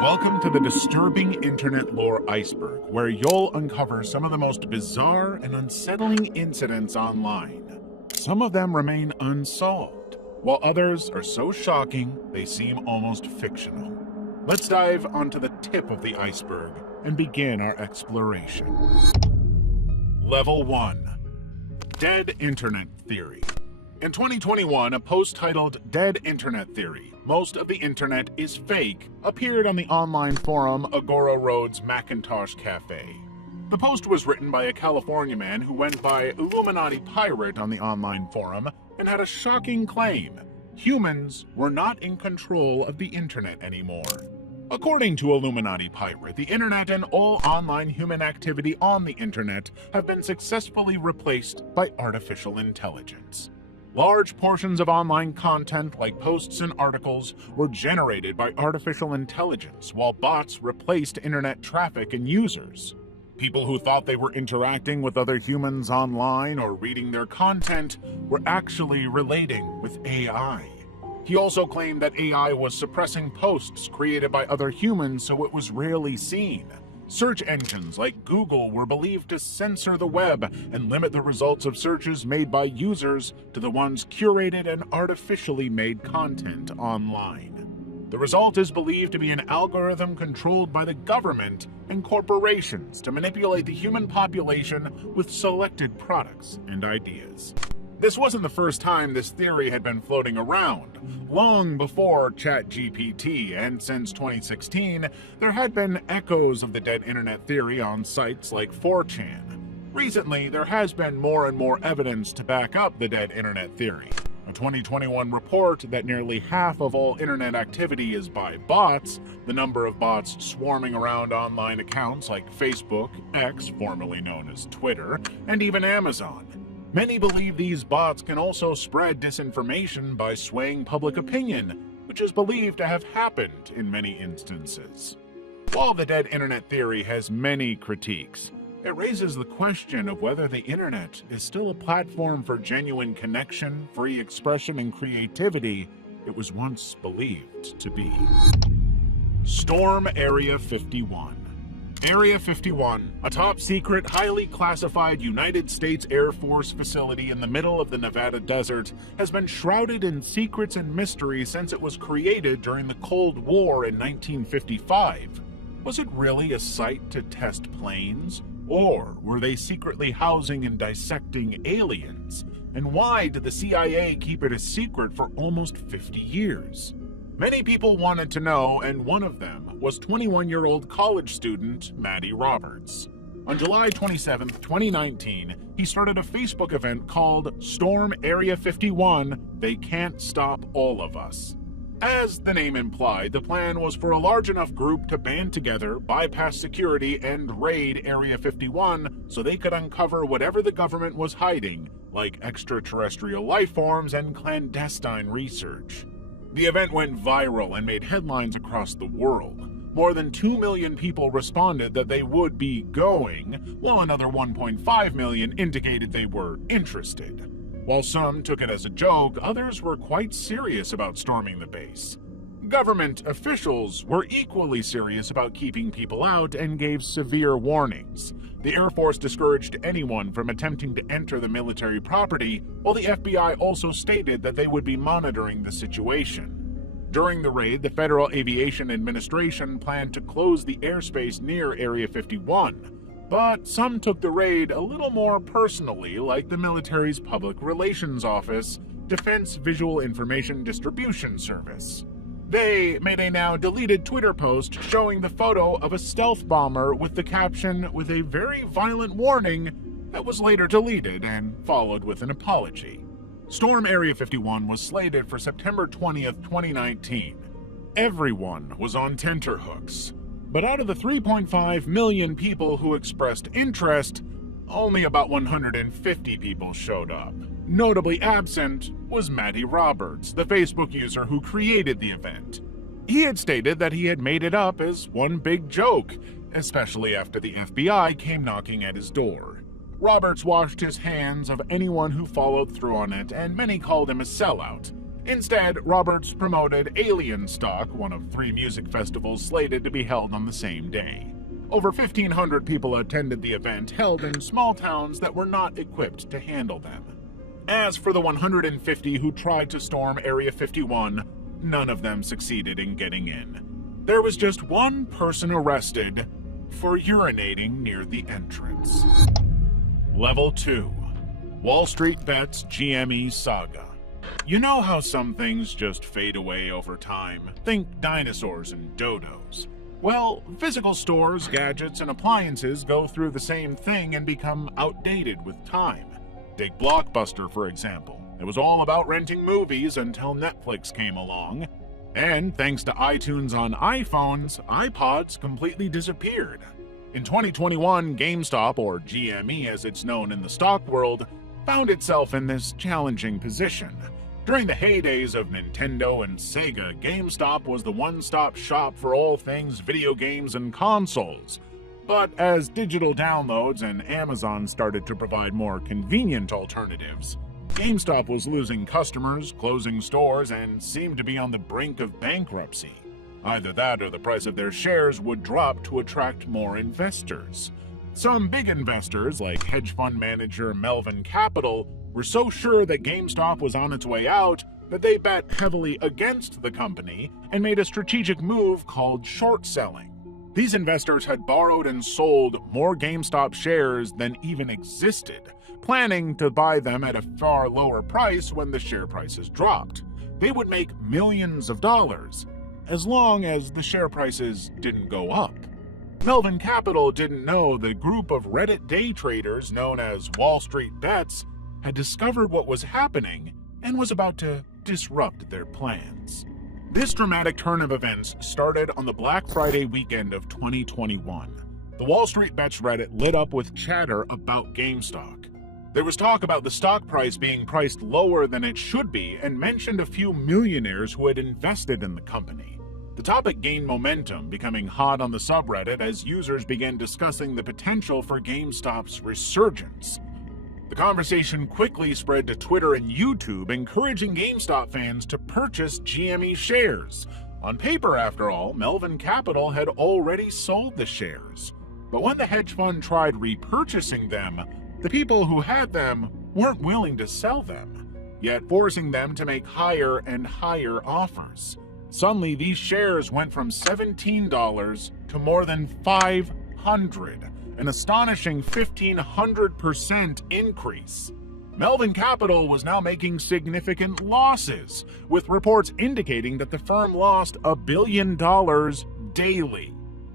Welcome to the disturbing internet lore Iceberg, where you'll uncover some of the most bizarre and unsettling incidents online. Some of them remain unsolved, while others are so shocking they seem almost fictional. Let's dive onto the tip of the iceberg and begin our exploration. Level 1. Dead Internet Theory. In 2021, a post titled Dead Internet Theory, Most of the Internet is Fake, appeared on the online forum Agora Road's Macintosh Cafe. The post was written by a California man who went by Illuminati Pirate on the online forum and had a shocking claim: humans were not in control of the internet anymore. According to Illuminati Pirate, the internet and all online human activity on the internet have been successfully replaced by artificial intelligence. Large portions of online content, like posts and articles, were generated by artificial intelligence, while bots replaced internet traffic and users. People who thought they were interacting with other humans online or reading their content were actually relating with AI. He also claimed that AI was suppressing posts created by other humans so it was rarely seen. Search engines like Google were believed to censor the web and limit the results of searches made by users to the ones curated and artificially made content online. The result is believed to be an algorithm controlled by the government and corporations to manipulate the human population with selected products and ideas. This wasn't the first time this theory had been floating around. Long before ChatGPT and since 2016, there had been echoes of the dead internet theory on sites like 4chan. Recently, there has been more and more evidence to back up the dead internet theory. A 2021 report that nearly half of all internet activity is by bots, the number of bots swarming around online accounts like Facebook, X, formerly known as Twitter, and even Amazon. Many believe these bots can also spread disinformation by swaying public opinion, which is believed to have happened in many instances. While the dead internet theory has many critiques, it raises the question of whether the internet is still a platform for genuine connection, free expression, and creativity it was once believed to be. Storm Area 51. Area 51, a top-secret, highly classified United States Air Force facility in the middle of the Nevada desert, has been shrouded in secrets and mystery since it was created during the Cold War in 1955. Was it really a site to test planes? Or were they secretly housing and dissecting aliens? And why did the CIA keep it a secret for almost 50 years? Many people wanted to know, and one of them was 21-year-old college student Matty Roberts. On July 27, 2019, he started a Facebook event called Storm Area 51, They Can't Stop All of Us. As the name implied, the plan was for a large enough group to band together, bypass security, and raid Area 51 so they could uncover whatever the government was hiding, like extraterrestrial life forms and clandestine research. The event went viral and made headlines across the world. More than 2 million people responded that they would be going, while another 1.5 million indicated they were interested. While some took it as a joke, others were quite serious about storming the base. Government officials were equally serious about keeping people out and gave severe warnings. The Air Force discouraged anyone from attempting to enter the military property, while the FBI also stated that they would be monitoring the situation. During the raid, the Federal Aviation Administration planned to close the airspace near Area 51, but some took the raid a little more personally, like the military's Public Relations Office, Defense Visual Information Distribution Service. They made a now deleted Twitter post showing the photo of a stealth bomber with the caption "with a very violent warning" that was later deleted and followed with an apology. Storm Area 51 was slated for September 20th, 2019. Everyone was on tenterhooks. But out of the 3.5 million people who expressed interest, only about 150 people showed up. Notably absent was Matty Roberts, the Facebook user who created the event. He had stated that he had made it up as one big joke, especially after the FBI came knocking at his door. Roberts washed his hands of anyone who followed through on it, and many called him a sellout. Instead, Roberts promoted Alien Stock, one of 3 music festivals slated to be held on the same day. Over 1,500 people attended the event, held in small towns that were not equipped to handle them. As for the 150 who tried to storm Area 51, none of them succeeded in getting in. There was just one person arrested for urinating near the entrance. Level 2. Wall Street Bets GME Saga. You know how some things just fade away over time? Think dinosaurs and dodos. Well, physical stores, gadgets, and appliances go through the same thing and become outdated with time. Take Blockbuster, for example. It was all about renting movies until Netflix came along. And thanks to iTunes on iPhones, iPods completely disappeared. In 2021, GameStop, or GME as it's known in the stock world, found itself in this challenging position. During the heydays of Nintendo and Sega, GameStop was the one-stop shop for all things video games and consoles. But as digital downloads and Amazon started to provide more convenient alternatives, GameStop was losing customers, closing stores, and seemed to be on the brink of bankruptcy. Either that or the price of their shares would drop to attract more investors. Some big investors, like hedge fund manager Melvin Capital, were so sure that GameStop was on its way out that they bet heavily against the company and made a strategic move called short selling. These investors had borrowed and sold more GameStop shares than even existed, planning to buy them at a far lower price when the share prices dropped. They would make millions of dollars, as long as the share prices didn't go up. Melvin Capital didn't know the group of Reddit day traders known as Wall Street Bets had discovered what was happening and was about to disrupt their plans. This dramatic turn of events started on the Black Friday weekend of 2021. The Wall Street Bets Reddit lit up with chatter about GameStop. There was talk about the stock price being priced lower than it should be and mentioned a few millionaires who had invested in the company. The topic gained momentum, becoming hot on the subreddit as users began discussing the potential for GameStop's resurgence. The conversation quickly spread to Twitter and YouTube, encouraging GameStop fans to purchase GME shares. On paper, after all, Melvin Capital had already sold the shares. But when the hedge fund tried repurchasing them, the people who had them weren't willing to sell them, yet forcing them to make higher and higher offers. Suddenly, these shares went from $17 to more than $500. An astonishing 1,500% increase. Melvin Capital was now making significant losses, with reports indicating that the firm lost $1 billion daily.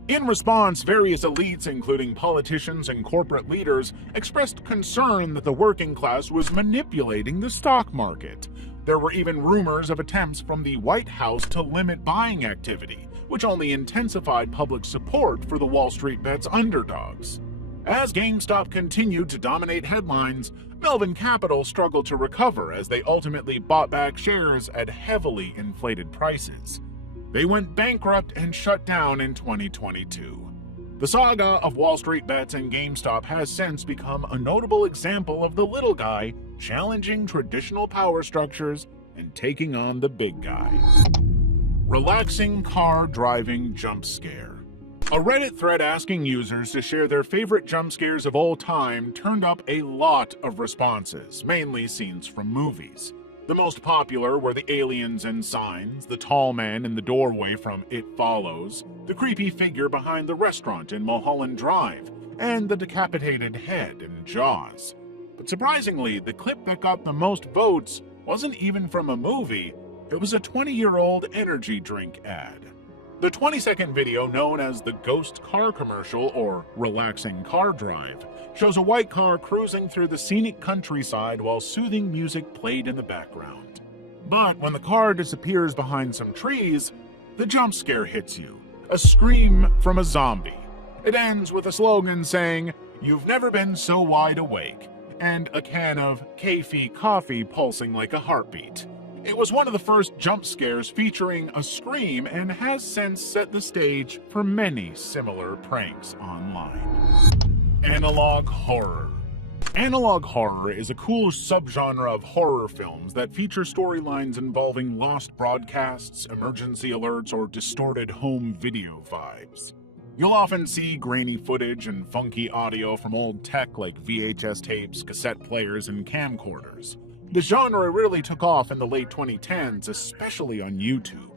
In response, various elites, including politicians and corporate leaders, expressed concern that the working class was manipulating the stock market. There were even rumors of attempts from the White House to limit buying activity, which only intensified public support for the Wall Street Bets underdogs. As GameStop continued to dominate headlines, Melvin Capital struggled to recover as they ultimately bought back shares at heavily inflated prices. They went bankrupt and shut down in 2022. The saga of Wall Street Bets and GameStop has since become a notable example of the little guy challenging traditional power structures and taking on the big guy. Relaxing car driving jump scare. A Reddit thread asking users to share their favorite jump scares of all time turned up a lot of responses, mainly scenes from movies. The most popular were the aliens in Signs, the tall man in the doorway from It Follows, the creepy figure behind the restaurant in Mulholland Drive, and the decapitated head in Jaws. But surprisingly, the clip that got the most votes wasn't even from a movie. It was a 20-year-old energy drink ad. The 20-second video, known as the Ghost Car Commercial, or Relaxing Car Drive, shows a white car cruising through the scenic countryside while soothing music played in the background. But when the car disappears behind some trees, the jump scare hits you, a scream from a zombie. It ends with a slogan saying, "You've never been so wide awake," and a can of Keffi coffee pulsing like a heartbeat. It was one of the first jump scares featuring a scream and has since set the stage for many similar pranks online. Analog horror. Analog horror is a cool subgenre of horror films that feature storylines involving lost broadcasts, emergency alerts, or distorted home video vibes. You'll often see grainy footage and funky audio from old tech like VHS tapes, cassette players, and camcorders. The genre really took off in the late 2010s, especially on YouTube.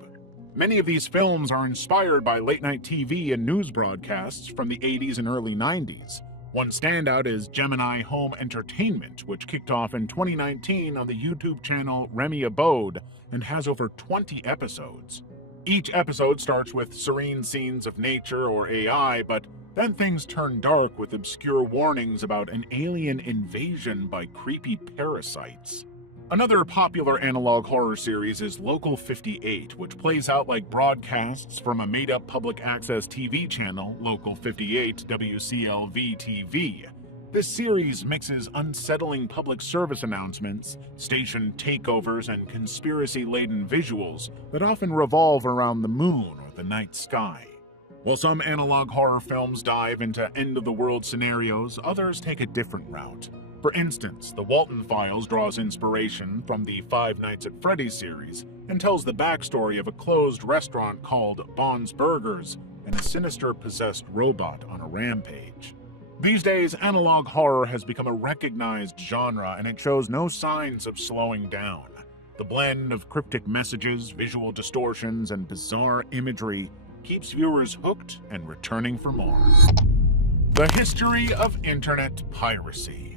Many of these films are inspired by late-night TV and news broadcasts from the 80s and early 90s. One standout is Gemini Home Entertainment, which kicked off in 2019 on the YouTube channel Remy Abode and has over 20 episodes. Each episode starts with serene scenes of nature or AI, but then things turn dark with obscure warnings about an alien invasion by creepy parasites. Another popular analog horror series is Local 58, which plays out like broadcasts from a made-up public access TV channel, Local 58 WCLV-TV. This series mixes unsettling public service announcements, station takeovers, and conspiracy-laden visuals that often revolve around the moon or the night sky. While some analog horror films dive into end-of-the-world scenarios, others take a different route. For instance, The Walton Files draws inspiration from the Five Nights at Freddy's series and tells the backstory of a closed restaurant called Bond's Burgers and a sinister possessed robot on a rampage. These days, analog horror has become a recognized genre, and it shows no signs of slowing down. The blend of cryptic messages, visual distortions, and bizarre imagery keeps viewers hooked and returning for more. The history of internet piracy.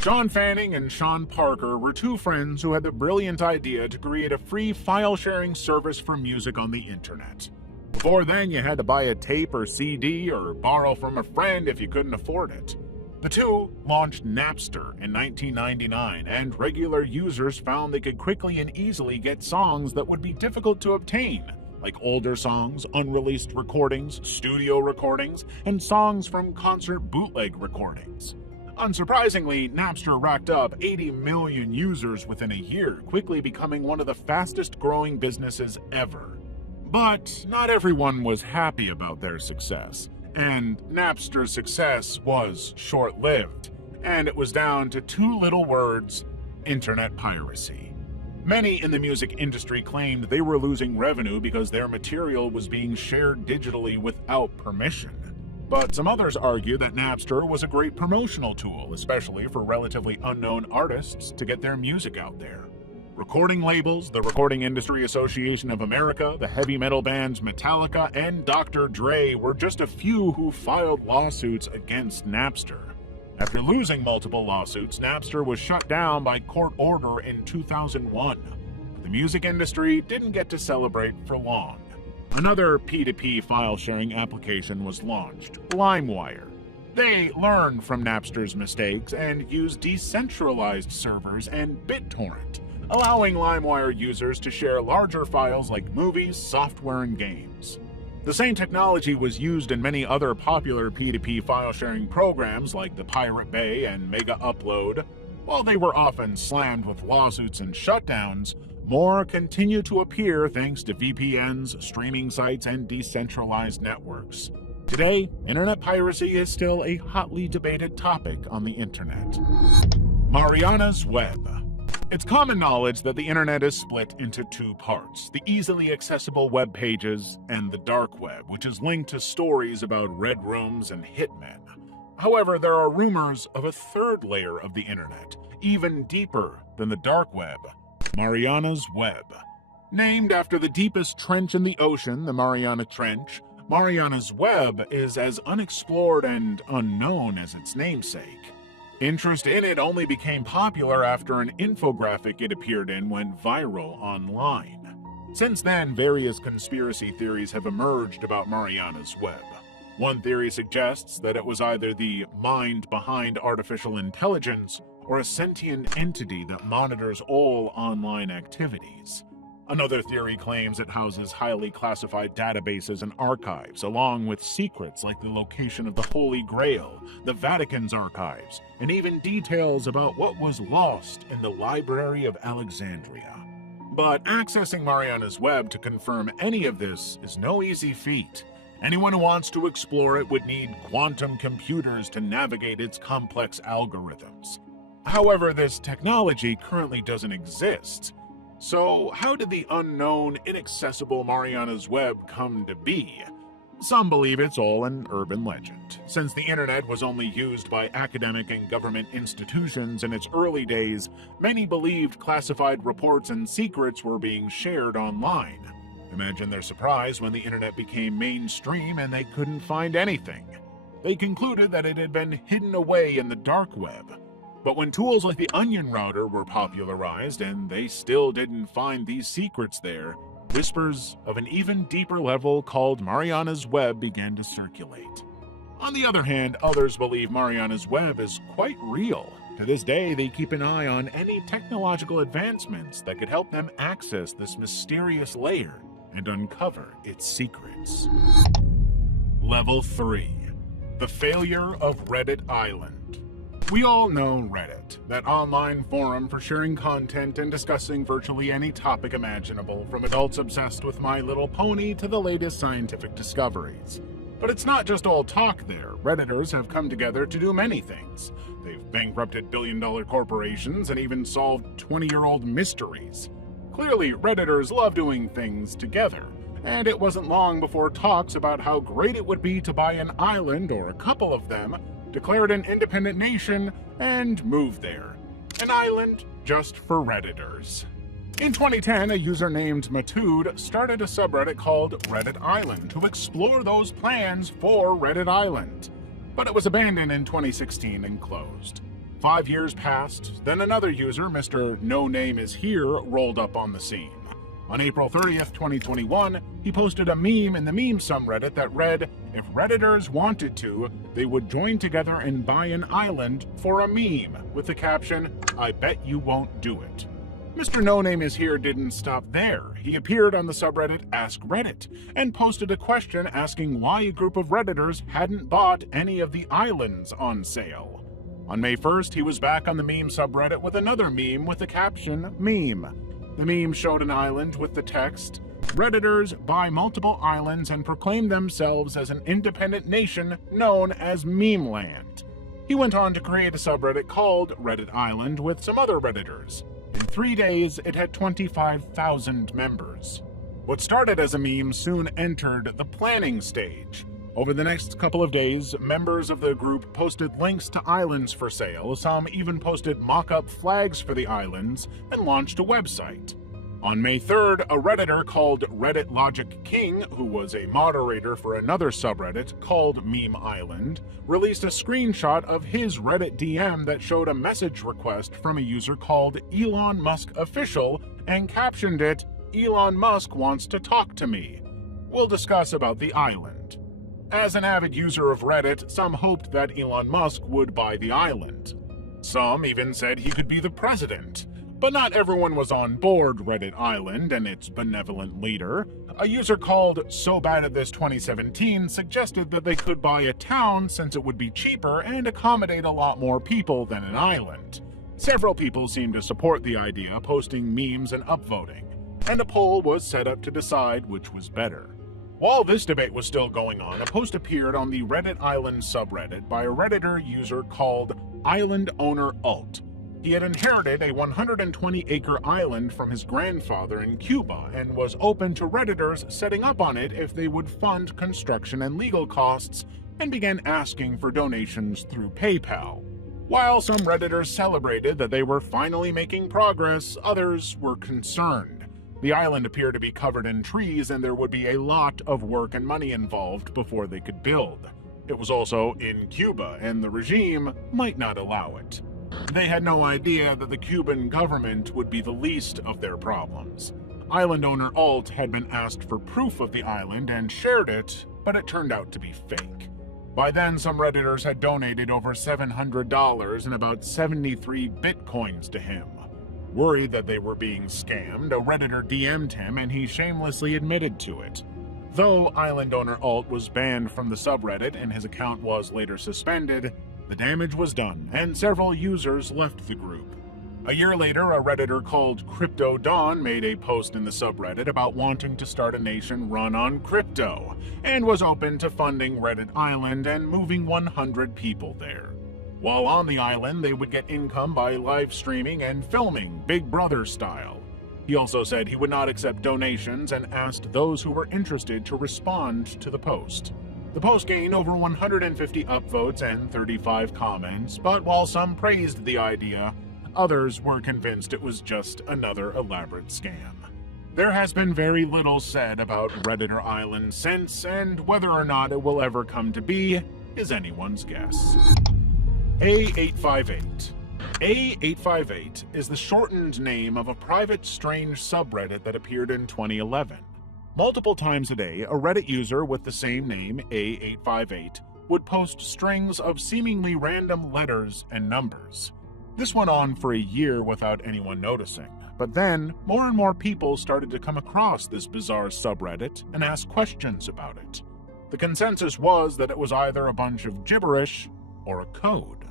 John Fanning and Sean Parker were two friends who had the brilliant idea to create a free file-sharing service for music on the internet. Before then, you had to buy a tape or CD or borrow from a friend if you couldn't afford it. The two launched Napster in 1999, and regular users found they could quickly and easily get songs that would be difficult to obtain, like older songs, unreleased recordings, studio recordings, and songs from concert bootleg recordings. Unsurprisingly, Napster racked up 80 million users within a year, quickly becoming one of the fastest-growing businesses ever. But not everyone was happy about their success, and Napster's success was short-lived, and it was down to two little words: internet piracy. Many in the music industry claimed they were losing revenue because their material was being shared digitally without permission. But some others argue that Napster was a great promotional tool, especially for relatively unknown artists to get their music out there. Recording labels, the Recording Industry Association of America, the heavy metal bands Metallica, and Dr. Dre were just a few who filed lawsuits against Napster. After losing multiple lawsuits, Napster was shut down by court order in 2001. But the music industry didn't get to celebrate for long. Another P2P file-sharing application was launched, LimeWire. They learned from Napster's mistakes and used decentralized servers and BitTorrent, allowing LimeWire users to share larger files like movies, software, and games. The same technology was used in many other popular P2P file-sharing programs like the Pirate Bay and Mega Upload. While they were often slammed with lawsuits and shutdowns, more continue to appear thanks to VPNs, streaming sites, and decentralized networks. Today, internet piracy is still a hotly debated topic on the internet. Mariana's Web. It's common knowledge that the internet is split into two parts: the easily accessible web pages and the dark web, which is linked to stories about red rooms and hitmen. However, there are rumors of a third layer of the internet, even deeper than the dark web: Mariana's Web. Named after the deepest trench in the ocean, the Mariana Trench, Mariana's Web is as unexplored and unknown as its namesake. Interest in it only became popular after an infographic it appeared in went viral online. Since then, various conspiracy theories have emerged about Mariana's Web. One theory suggests that it was either the mind behind artificial intelligence or a sentient entity that monitors all online activities. Another theory claims it houses highly classified databases and archives, along with secrets like the location of the Holy Grail, the Vatican's archives, and even details about what was lost in the Library of Alexandria. But accessing Mariana's Web to confirm any of this is no easy feat. Anyone who wants to explore it would need quantum computers to navigate its complex algorithms. However, this technology currently doesn't exist. So, how did the unknown, inaccessible Mariana's Web come to be? Some believe it's all an urban legend. Since the internet was only used by academic and government institutions in its early days, many believed classified reports and secrets were being shared online. Imagine their surprise when the internet became mainstream and they couldn't find anything. They concluded that it had been hidden away in the dark web. But when tools like the Onion Router were popularized and they still didn't find these secrets there, whispers of an even deeper level called Mariana's Web began to circulate. On the other hand, others believe Mariana's Web is quite real. To this day, they keep an eye on any technological advancements that could help them access this mysterious layer and uncover its secrets. Level 3. The Failure of Reddit Island. We all know Reddit, that online forum for sharing content and discussing virtually any topic imaginable, from adults obsessed with My Little Pony to the latest scientific discoveries. But it's not just all talk there. Redditors have come together to do many things. They've bankrupted billion-dollar corporations and even solved 20-year-old mysteries. Clearly, Redditors love doing things together, and it wasn't long before talks about how great it would be to buy an island, or a couple of them, declared an independent nation, and move there. An island just for Redditors. In 2010, a user named Matude started a subreddit called Reddit Island to explore those plans for Reddit Island. But it was abandoned in 2016 and closed. 5 years passed, then another user, Mr. No Name Is Here, rolled up on the scene. On April 30th, 2021, he posted a meme in the meme subreddit that read, "If Redditors wanted to, they would join together and buy an island for a meme," with the caption, "I bet you won't do it." Mr. No Name Is Here didn't stop there. He appeared on the subreddit Ask Reddit and posted a question asking why a group of Redditors hadn't bought any of the islands on sale. On May 1st, he was back on the meme subreddit with another meme with the caption, "Meme." The meme showed an island with the text, "Redditors buy multiple islands and proclaim themselves as an independent nation known as Memeland." He went on to create a subreddit called Reddit Island with some other Redditors. In 3 days, it had 25,000 members. What started as a meme soon entered the planning stage. Over the next couple of days, members of the group posted links to islands for sale, some even posted mock-up flags for the islands, and launched a website. On May 3rd, a Redditor called Reddit Logic King, who was a moderator for another subreddit called Meme Island, released a screenshot of his Reddit DM that showed a message request from a user called Elon Musk Official and captioned it, "Elon Musk wants to talk to me. We'll discuss about the island." As an avid user of Reddit, some hoped that Elon Musk would buy the island. Some even said he could be the president. But not everyone was on board Reddit Island and its benevolent leader. A user called So Bad at This 2017 suggested that they could buy a town since it would be cheaper and accommodate a lot more people than an island. Several people seemed to support the idea, posting memes and upvoting, and a poll was set up to decide which was better. While this debate was still going on, a post appeared on the Reddit Island subreddit by a Redditor user called Island Owner Alt. He had inherited a 120-acre island from his grandfather in Cuba and was open to Redditors setting up on it if they would fund construction and legal costs, and began asking for donations through PayPal. While some Redditors celebrated that they were finally making progress, others were concerned. The island appeared to be covered in trees, and there would be a lot of work and money involved before they could build. It was also in Cuba, and the regime might not allow it. They had no idea that the Cuban government would be the least of their problems. Island owner Alt had been asked for proof of the island and shared it, but it turned out to be fake. By then, some Redditors had donated over $700 and about 73 bitcoins to him. Worried that they were being scammed, a Redditor DM'd him and he shamelessly admitted to it. Though Island owner Alt was banned from the subreddit and his account was later suspended, the damage was done and several users left the group. A year later, a Redditor called Crypto Dawn made a post in the subreddit about wanting to start a nation run on crypto, and was open to funding Reddit Island and moving 100 people there. While on the island, they would get income by live streaming and filming, Big Brother style. He also said he would not accept donations and asked those who were interested to respond to the post. The post gained over 150 upvotes and 35 comments, but while some praised the idea, others were convinced it was just another elaborate scam. There has been very little said about Redditor Island since, and whether or not it will ever come to be is anyone's guess. A858. A858 is the shortened name of a private strange subreddit that appeared in 2011. Multiple times a day, a Reddit user with the same name, A858, would post strings of seemingly random letters and numbers. This went on for a year without anyone noticing, but then more and more people started to come across this bizarre subreddit and ask questions about it. The consensus was that it was either a bunch of gibberish or a code.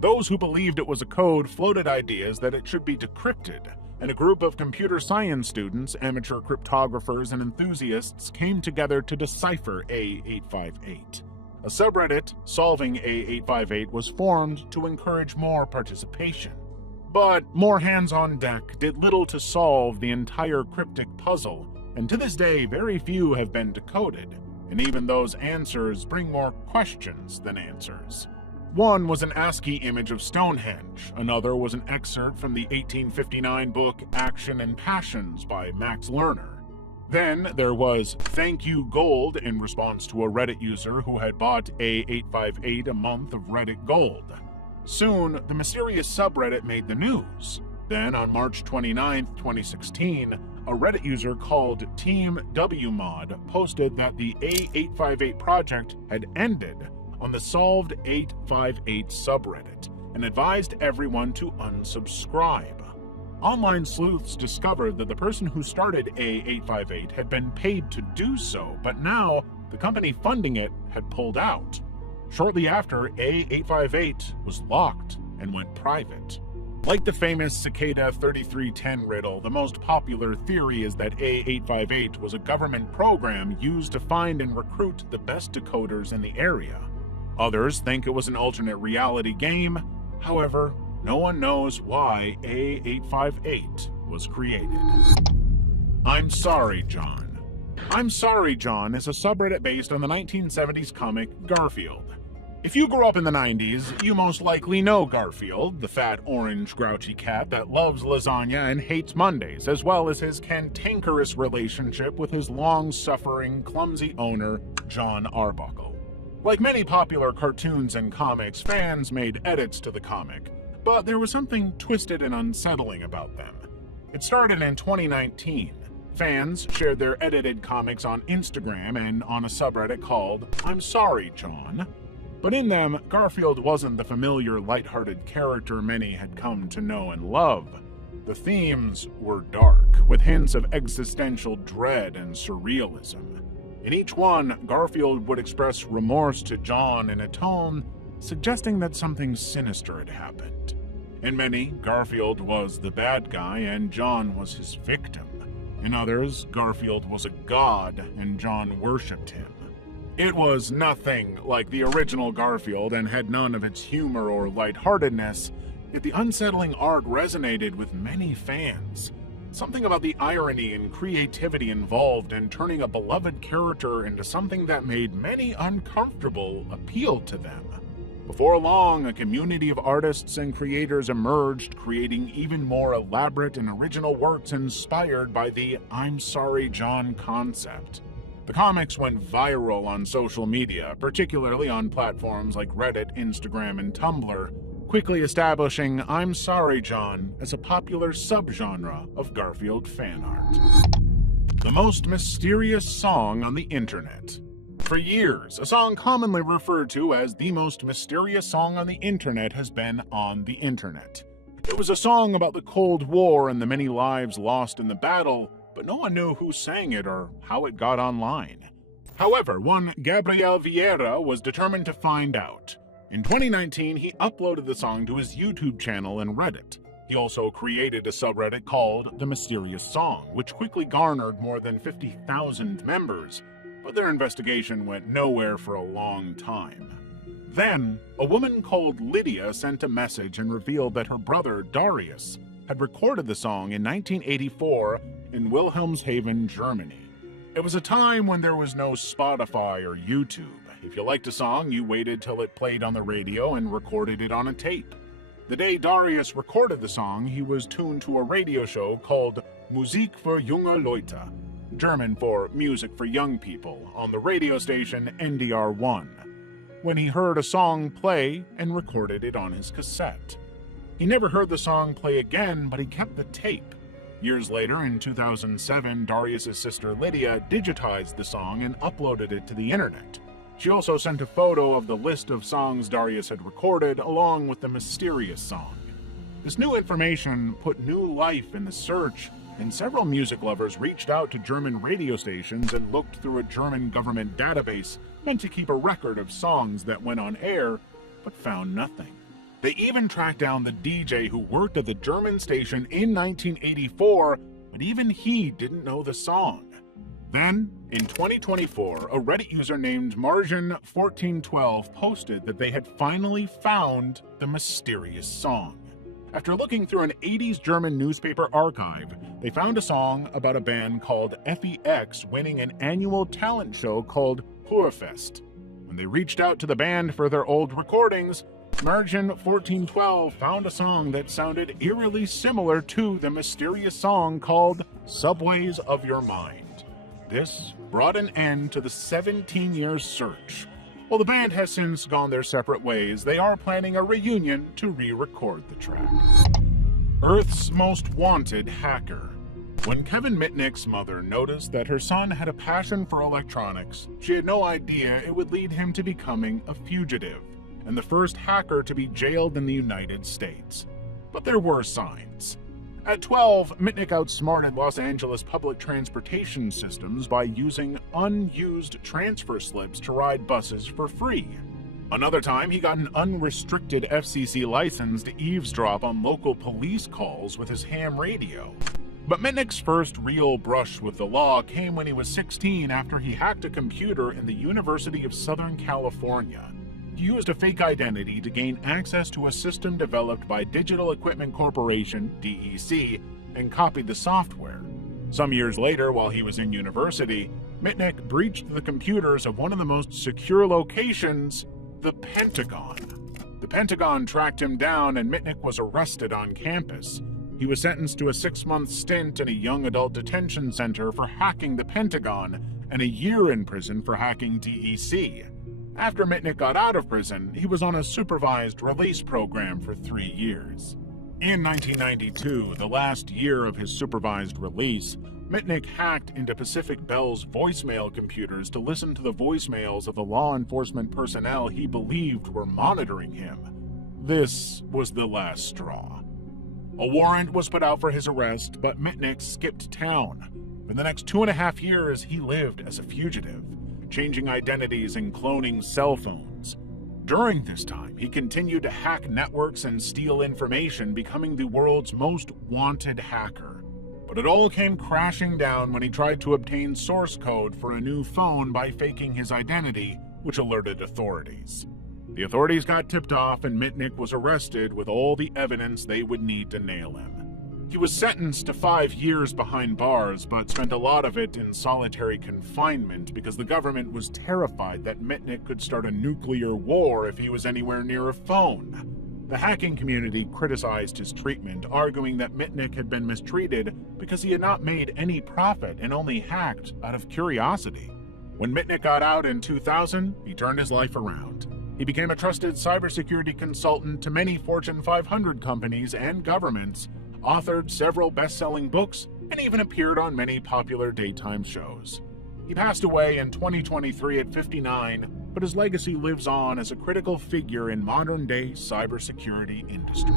Those who believed it was a code floated ideas that it should be decrypted, and a group of computer science students, amateur cryptographers, and enthusiasts came together to decipher A858. A subreddit, Solving A858, was formed to encourage more participation. But more hands on deck did little to solve the entire cryptic puzzle, and to this day very few have been decoded, and even those answers bring more questions than answers. One was an ASCII image of Stonehenge, another was an excerpt from the 1859 book Action and Passions by Max Lerner. Then there was "Thank You Gold" in response to a Reddit user who had bought A858 a month of Reddit Gold. Soon, the mysterious subreddit made the news. Then, on March 29, 2016, a Reddit user called Team WMod posted that the A858 project had ended on the Solved 858 subreddit and advised everyone to unsubscribe. Online sleuths discovered that the person who started A858 had been paid to do so, but now the company funding it had pulled out. Shortly after, A858 was locked and went private. Like the famous Cicada 3310 riddle, the most popular theory is that A858 was a government program used to find and recruit the best decoders in the area. Others think it was an alternate reality game. However, no one knows why A858 was created. I'm Sorry, John. I'm Sorry, John is a subreddit based on the 1970s comic Garfield. If you grew up in the 90s, you most likely know Garfield, the fat, orange, grouchy cat that loves lasagna and hates Mondays, as well as his cantankerous relationship with his long-suffering, clumsy owner, John Arbuckle. Like many popular cartoons and comics, fans made edits to the comic, but there was something twisted and unsettling about them. It started in 2019. Fans shared their edited comics on Instagram and on a subreddit called I'm Sorry, John. But in them, Garfield wasn't the familiar, lighthearted character many had come to know and love. The themes were dark, with hints of existential dread and surrealism. In each one, Garfield would express remorse to John in a tone suggesting that something sinister had happened. In many, Garfield was the bad guy and John was his victim. In others, Garfield was a god and John worshipped him. It was nothing like the original Garfield and had none of its humor or lightheartedness, yet the unsettling art resonated with many fans. Something about the irony and creativity involved in turning a beloved character into something that made many uncomfortable appealed to them. Before long, a community of artists and creators emerged, creating even more elaborate and original works inspired by the I'm Sorry, John concept. The comics went viral on social media, particularly on platforms like Reddit, Instagram, and Tumblr, quickly establishing I'm Sorry, John as a popular subgenre of Garfield fan art. The most mysterious song on the internet. For years, a song commonly referred to as the most mysterious song on the internet has been on the internet. It was a song about the Cold War and the many lives lost in the battle, but no one knew who sang it or how it got online. However, one Gabriel Vieira was determined to find out. In 2019, he uploaded the song to his YouTube channel and Reddit. He also created a subreddit called The Mysterious Song, which quickly garnered more than 50,000 members, but their investigation went nowhere for a long time. Then, a woman called Lydia sent a message and revealed that her brother, Darius, had recorded the song in 1984 in Wilhelmshaven, Germany. It was a time when there was no Spotify or YouTube. If you liked a song, you waited till it played on the radio and recorded it on a tape. The day Darius recorded the song, he was tuned to a radio show called Musik für junge Leute, German for Music for Young People, on the radio station NDR1, when he heard a song play and recorded it on his cassette. He never heard the song play again, but he kept the tape. Years later, in 2007, Darius' sister Lydia digitized the song and uploaded it to the internet. She also sent a photo of the list of songs Darius had recorded, along with the mysterious song. This new information put new life in the search, and several music lovers reached out to German radio stations and looked through a German government database meant to keep a record of songs that went on air, but found nothing. They even tracked down the DJ who worked at the German station in 1984, but even he didn't know the song. Then, in 2024, a Reddit user named Margin1412 posted that they had finally found the mysterious song. After looking through an 80s German newspaper archive, they found a song about a band called FEX winning an annual talent show called Hörfest. When they reached out to the band for their old recordings, Margin1412 found a song that sounded eerily similar to the mysterious song called Subways of Your Mind. This brought an end to the 17-year search. While the band has since gone their separate ways, they are planning a reunion to re-record the track. Earth's Most Wanted Hacker. When Kevin Mitnick's mother noticed that her son had a passion for electronics, she had no idea it would lead him to becoming a fugitive, and the first hacker to be jailed in the United States. But there were signs. At 12, Mitnick outsmarted Los Angeles public transportation systems by using unused transfer slips to ride buses for free. Another time, he got an unrestricted FCC license to eavesdrop on local police calls with his ham radio. But Mitnick's first real brush with the law came when he was 16 after he hacked a computer in the University of Southern California. He used a fake identity to gain access to a system developed by Digital Equipment Corporation, DEC, and copied the software. Some years later, while he was in university, Mitnick breached the computers of one of the most secure locations, the Pentagon. The Pentagon tracked him down and Mitnick was arrested on campus. He was sentenced to a 6-month stint in a young adult detention center for hacking the Pentagon and a year in prison for hacking DEC. After Mitnick got out of prison, he was on a supervised release program for 3 years. In 1992, the last year of his supervised release, Mitnick hacked into Pacific Bell's voicemail computers to listen to the voicemails of the law enforcement personnel he believed were monitoring him. This was the last straw. A warrant was put out for his arrest, but Mitnick skipped town. For the next 2.5 years, he lived as a fugitive, changing identities and cloning cell phones. During this time, he continued to hack networks and steal information, becoming the world's most wanted hacker. But it all came crashing down when he tried to obtain source code for a new phone by faking his identity, which alerted authorities. The authorities got tipped off and Mitnick was arrested with all the evidence they would need to nail him. He was sentenced to 5 years behind bars, but spent a lot of it in solitary confinement because the government was terrified that Mitnick could start a nuclear war if he was anywhere near a phone. The hacking community criticized his treatment, arguing that Mitnick had been mistreated because he had not made any profit and only hacked out of curiosity. When Mitnick got out in 2000, he turned his life around. He became a trusted cybersecurity consultant to many Fortune 500 companies and governments, authored several best-selling books, and even appeared on many popular daytime shows. He passed away in 2023 at 59, but his legacy lives on as a critical figure in modern-day cybersecurity industry.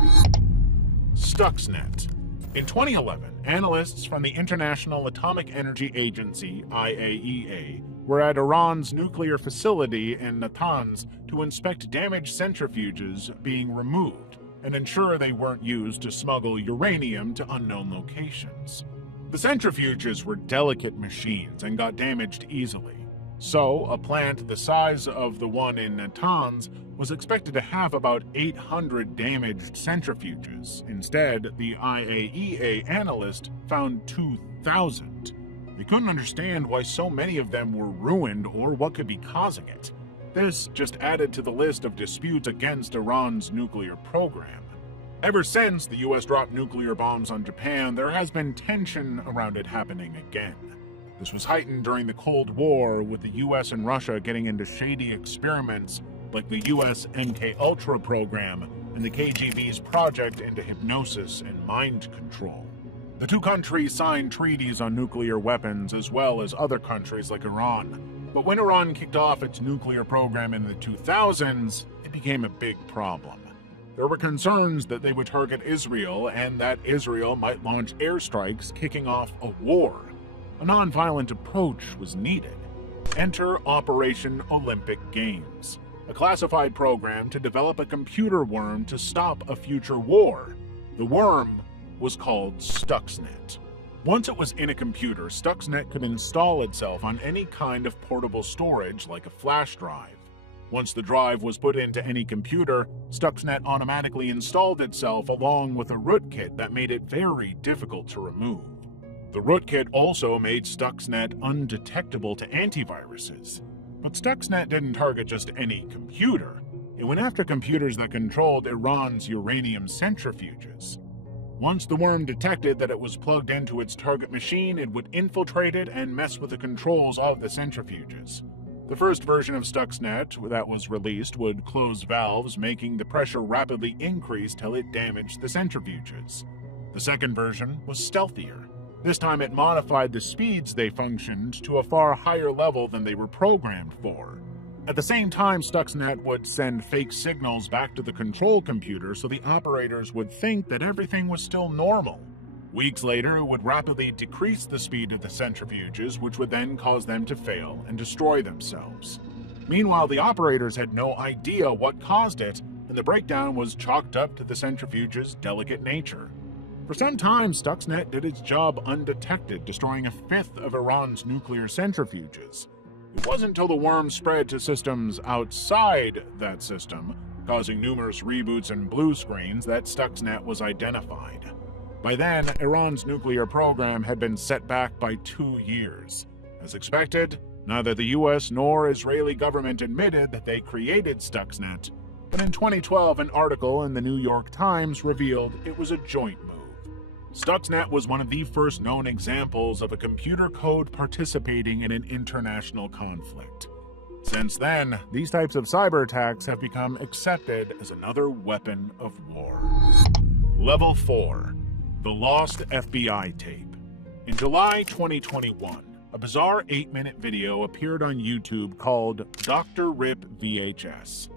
Stuxnet. In 2011, analysts from the International Atomic Energy Agency, IAEA, were at Iran's nuclear facility in Natanz to inspect damaged centrifuges being removed, and ensure they weren't used to smuggle uranium to unknown locations. The centrifuges were delicate machines and got damaged easily, so a plant the size of the one in Natanz was expected to have about 800 damaged centrifuges. Instead, the IAEA analyst found 2,000. They couldn't understand why so many of them were ruined or what could be causing it. This just added to the list of disputes against Iran's nuclear program. Ever since the US dropped nuclear bombs on Japan, there has been tension around it happening again. This was heightened during the Cold War, with the US and Russia getting into shady experiments like the US MK-Ultra program and the KGB's project into hypnosis and mind control. The two countries signed treaties on nuclear weapons as well as other countries like Iran. But when Iran kicked off its nuclear program in the 2000s, it became a big problem. There were concerns that they would target Israel and that Israel might launch airstrikes, kicking off a war. A non-violent approach was needed. Enter Operation Olympic Games, a classified program to develop a computer worm to stop a future war. The worm was called Stuxnet. Once it was in a computer, Stuxnet could install itself on any kind of portable storage like a flash drive. Once the drive was put into any computer, Stuxnet automatically installed itself along with a rootkit that made it very difficult to remove. The rootkit also made Stuxnet undetectable to antiviruses. But Stuxnet didn't target just any computer. It went after computers that controlled Iran's uranium centrifuges. Once the worm detected that it was plugged into its target machine, it would infiltrate it and mess with the controls of the centrifuges. The first version of Stuxnet that was released would close valves, making the pressure rapidly increase till it damaged the centrifuges. The second version was stealthier. This time it modified the speeds they functioned to a far higher level than they were programmed for. At the same time, Stuxnet would send fake signals back to the control computer so the operators would think that everything was still normal. Weeks later, it would rapidly decrease the speed of the centrifuges, which would then cause them to fail and destroy themselves. Meanwhile, the operators had no idea what caused it, and the breakdown was chalked up to the centrifuge's delicate nature. For some time, Stuxnet did its job undetected, destroying a fifth of Iran's nuclear centrifuges. It wasn't until the worm spread to systems outside that system, causing numerous reboots and blue screens, that Stuxnet was identified. By then, Iran's nuclear program had been set back by 2 years. As expected, neither the US nor Israeli government admitted that they created Stuxnet, but in 2012 an article in the New York Times revealed it was a joint move. Stuxnet was one of the first known examples of a computer code participating in an international conflict. Since then, these types of cyber attacks have become accepted as another weapon of war. Level 4. The Lost FBI Tape. In July 2021, a bizarre 8-minute video appeared on YouTube called Dr. Rip VHS.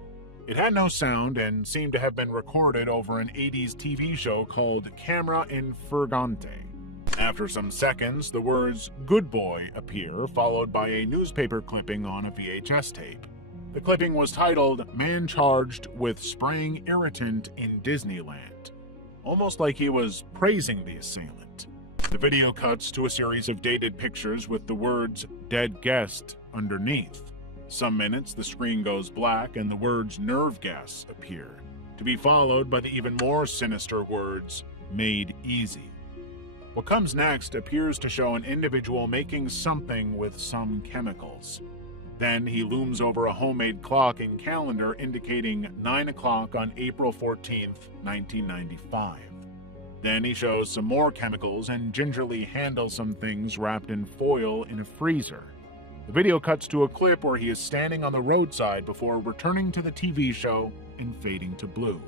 It had no sound and seemed to have been recorded over an 80s TV show called Camera in Furgante. After some seconds, the words "Good Boy" appear, followed by a newspaper clipping on a VHS tape. The clipping was titled "Man Charged with Spraying Irritant in Disneyland," almost like he was praising the assailant. The video cuts to a series of dated pictures with the words "Dead Guest" underneath. Some minutes, the screen goes black and the words "nerve gas" appear, to be followed by the even more sinister words "made easy." What comes next appears to show an individual making something with some chemicals. Then he looms over a homemade clock and calendar indicating 9 o'clock on April 14th, 1995. Then he shows some more chemicals and gingerly handles some things wrapped in foil in a freezer. The video cuts to a clip where he is standing on the roadside before returning to the TV show and fading to blue.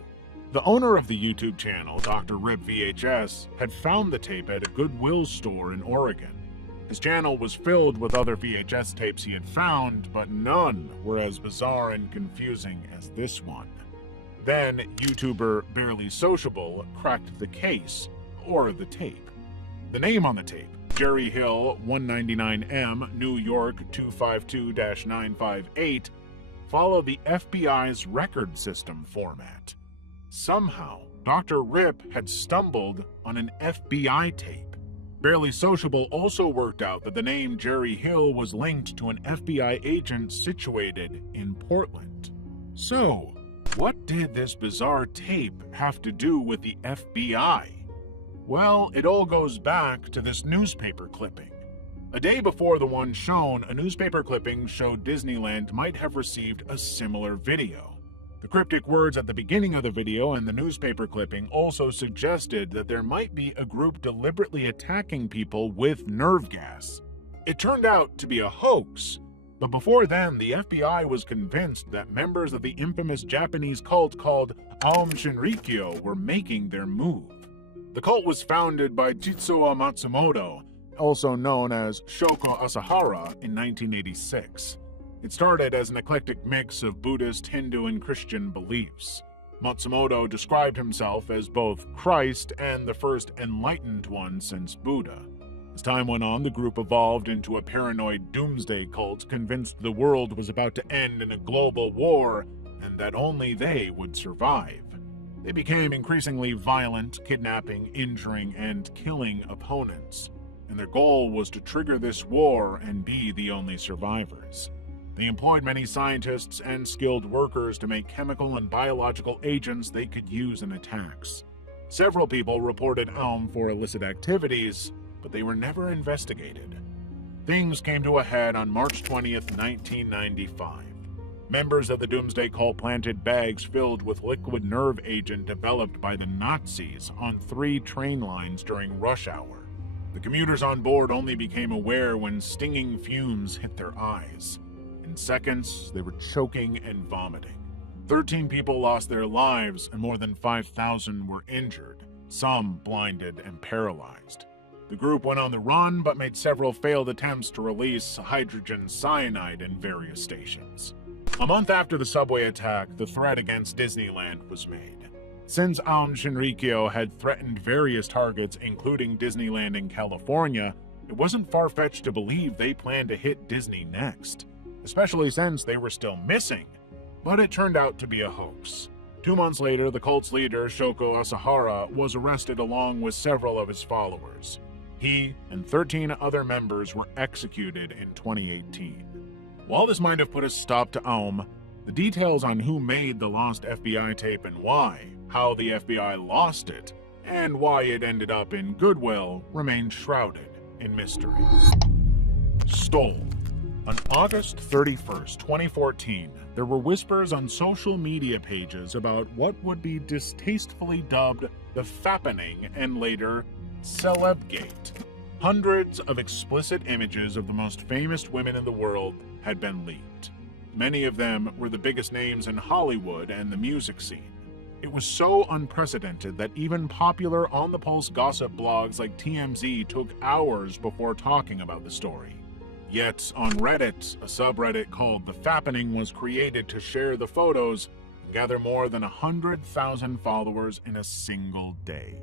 The owner of the YouTube channel, Dr. Rip VHS, had found the tape at a Goodwill store in Oregon. His channel was filled with other VHS tapes he had found, but none were as bizarre and confusing as this one. Then, YouTuber Barely Sociable cracked the case, or the tape. The name on the tape, Jerry Hill 199M, New York 252-958, followed the FBI's record system format. Somehow, Dr. Rip had stumbled on an FBI tape. Barely Sociable also worked out that the name Jerry Hill was linked to an FBI agent situated in Portland. So, what did this bizarre tape have to do with the FBI? Well, it all goes back to this newspaper clipping. A day before the one shown, a newspaper clipping showed Disneyland might have received a similar video. The cryptic words at the beginning of the video and the newspaper clipping also suggested that there might be a group deliberately attacking people with nerve gas. It turned out to be a hoax, but before then, the FBI was convinced that members of the infamous Japanese cult called Aum Shinrikyo were making their move. The cult was founded by Jitsuo Matsumoto, also known as Shoko Asahara, in 1986. It started as an eclectic mix of Buddhist, Hindu, and Christian beliefs. Matsumoto described himself as both Christ and the first enlightened one since Buddha. As time went on, the group evolved into a paranoid doomsday cult convinced the world was about to end in a global war and that only they would survive. They became increasingly violent, kidnapping, injuring, and killing opponents, and their goal was to trigger this war and be the only survivors. They employed many scientists and skilled workers to make chemical and biological agents they could use in attacks. Several people reported Aum for illicit activities, but they were never investigated. Things came to a head on March 20th, 1995. Members of the Doomsday Cult planted bags filled with liquid nerve agent developed by the Nazis on 3 train lines during rush hour. The commuters on board only became aware when stinging fumes hit their eyes. In seconds, they were choking and vomiting. 13 people lost their lives and more than 5,000 were injured, some blinded and paralyzed. The group went on the run but made several failed attempts to release hydrogen cyanide in various stations. A month after the subway attack, the threat against Disneyland was made. Since Aum Shinrikyo had threatened various targets, including Disneyland in California, it wasn't far-fetched to believe they planned to hit Disney next, especially since they were still missing. But it turned out to be a hoax. 2 months later, the cult's leader, Shoko Asahara, was arrested along with several of his followers. He and 13 other members were executed in 2018. While this might have put a stop to Aum, the details on who made the lost FBI tape and why, how the FBI lost it, and why it ended up in Goodwill remain shrouded in mystery. Stole. On August 31st, 2014, there were whispers on social media pages about what would be distastefully dubbed the Fappening and later Celebgate. Hundreds of explicit images of the most famous women in the world had been leaked. Many of them were the biggest names in Hollywood and the music scene. It was so unprecedented that even popular on-the-pulse gossip blogs like TMZ took hours before talking about the story. Yet, on Reddit, a subreddit called The Fappening was created to share the photos and gather more than 100,000 followers in a single day.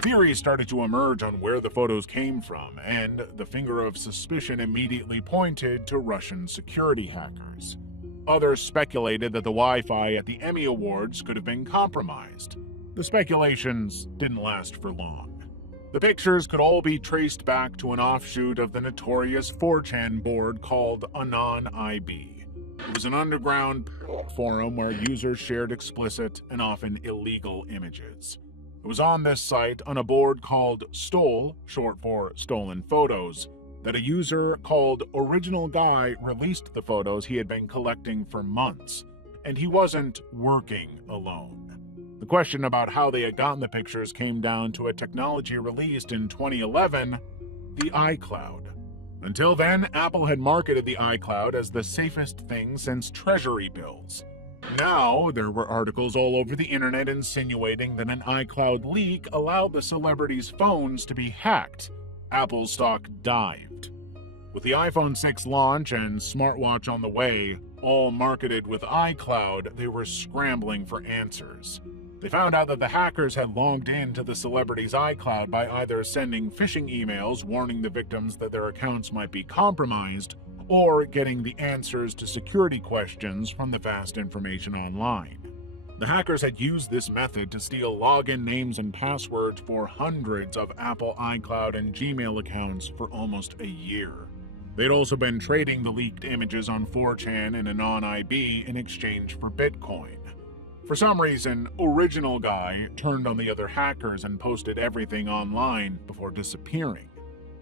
Theories started to emerge on where the photos came from, and the finger of suspicion immediately pointed to Russian security hackers. Others speculated that the Wi-Fi at the Emmy Awards could have been compromised. The speculations didn't last for long. The pictures could all be traced back to an offshoot of the notorious 4chan board called AnonIB. It was an underground forum where users shared explicit and often illegal images. It was on this site, on a board called Stole, short for Stolen Photos, that a user called Original Guy released the photos he had been collecting for months, and he wasn't working alone. The question about how they had gotten the pictures came down to a technology released in 2011, the iCloud. Until then, Apple had marketed the iCloud as the safest thing since treasury bills. Now, there were articles all over the internet insinuating that an iCloud leak allowed the celebrities' phones to be hacked. Apple's stock dived. With the iPhone 6 launch and smartwatch on the way, all marketed with iCloud, they were scrambling for answers. They found out that the hackers had logged into the celebrities' iCloud by either sending phishing emails warning the victims that their accounts might be compromised, or getting the answers to security questions from the vast information online. The hackers had used this method to steal login names and passwords for hundreds of Apple iCloud and Gmail accounts for almost a year. They'd also been trading the leaked images on 4chan and Anon-IB in exchange for Bitcoin. For some reason, Original Guy turned on the other hackers and posted everything online before disappearing.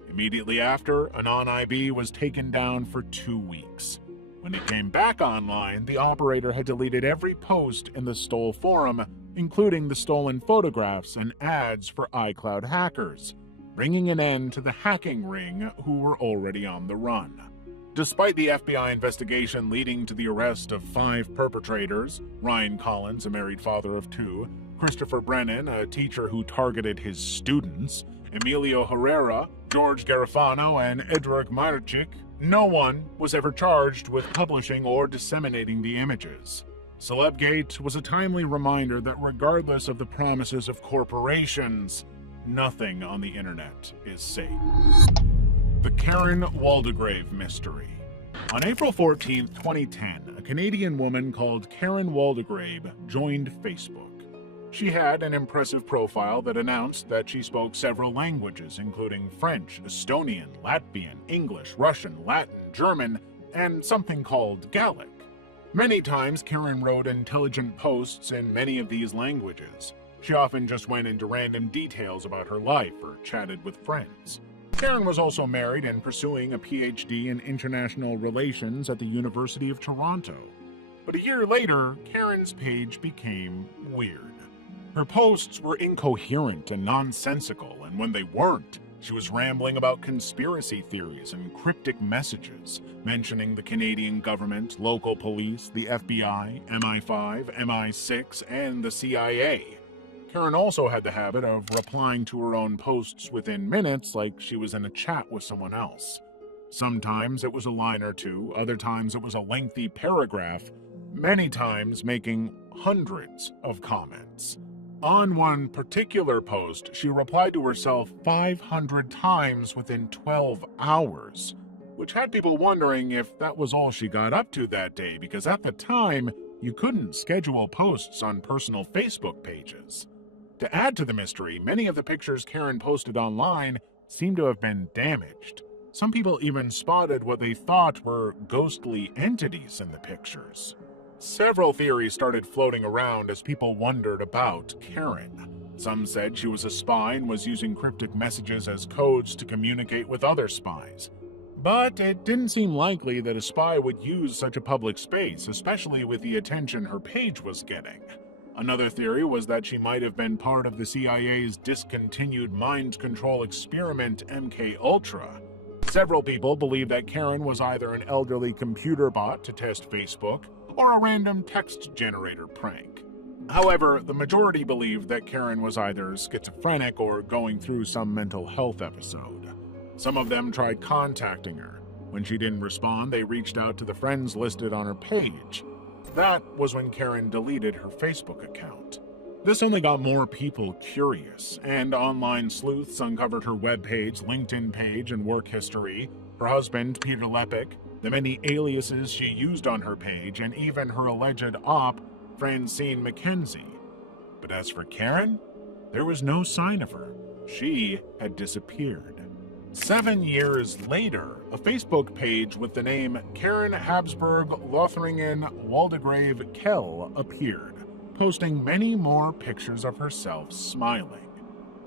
Immediately after, Anon-IB was taken down for 2 weeks. When it came back online, the operator had deleted every post in the Stole forum, including the stolen photographs and ads for iCloud hackers, bringing an end to the hacking ring who were already on the run. Despite the FBI investigation leading to the arrest of 5 perpetrators, Ryan Collins, a married father of 2, Christopher Brennan, a teacher who targeted his students, Emilio Herrera, George Garofano, and Edward Marchik, no one was ever charged with publishing or disseminating the images. Celebgate was a timely reminder that regardless of the promises of corporations, nothing on the internet is safe. The Karen Waldegrave Mystery. On April 14, 2010, a Canadian woman called Karen Waldegrave joined Facebook. She had an impressive profile that announced that she spoke several languages, including French, Estonian, Latvian, English, Russian, Latin, German, and something called Gaelic. Many times, Karen wrote intelligent posts in many of these languages. She often just went into random details about her life or chatted with friends. Karen was also married and pursuing a PhD in international relations at the University of Toronto. But a year later, Karen's page became weird. Her posts were incoherent and nonsensical, and when they weren't, she was rambling about conspiracy theories and cryptic messages, mentioning the Canadian government, local police, the FBI, MI5, MI6, and the CIA. Karen also had the habit of replying to her own posts within minutes like she was in a chat with someone else. Sometimes it was a line or two, other times it was a lengthy paragraph, many times making hundreds of comments. On one particular post, she replied to herself 500 times within 12 hours, which had people wondering if that was all she got up to that day, because at the time, you couldn't schedule posts on personal Facebook pages. To add to the mystery, many of the pictures Karen posted online seemed to have been damaged. Some people even spotted what they thought were ghostly entities in the pictures. Several theories started floating around as people wondered about Karen. Some said she was a spy and was using cryptic messages as codes to communicate with other spies. But it didn't seem likely that a spy would use such a public space, especially with the attention her page was getting. Another theory was that she might have been part of the CIA's discontinued mind control experiment MKUltra. Several people believe that Karen was either an elderly computer bot to test Facebook, or a random text generator prank. However, the majority believed that Karen was either schizophrenic or going through some mental health episode. Some of them tried contacting her. When she didn't respond, they reached out to the friends listed on her page. That was when Karen deleted her Facebook account. This only got more people curious, and online sleuths uncovered her webpage, LinkedIn page, and work history, her husband, Peter Lepik, the many aliases she used on her page, and even her alleged op, Francine McKenzie. But as for Karen, there was no sign of her. She had disappeared. 7 years later, a Facebook page with the name Karen Habsburg Lothringen Waldegrave Kell appeared, posting many more pictures of herself smiling.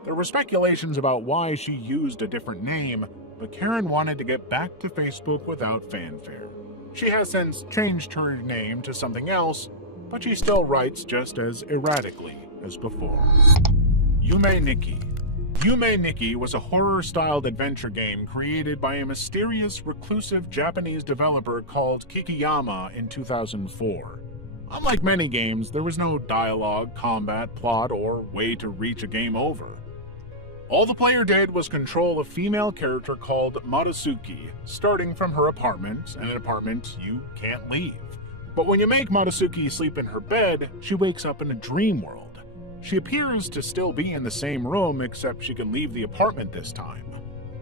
There were speculations about why she used a different name, but Karen wanted to get back to Facebook without fanfare. She has since changed her name to something else, but she still writes just as erratically as before. Yume Nikki. Yume Nikki was a horror-styled adventure game created by a mysterious, reclusive Japanese developer called Kikiyama in 2004. Unlike many games, there was no dialogue, combat, plot, or way to reach a game over. All the player did was control a female character called Matsuki, starting from her apartment, an apartment you can't leave. But when you make Matsuki sleep in her bed, she wakes up in a dream world. She appears to still be in the same room, except she can leave the apartment this time.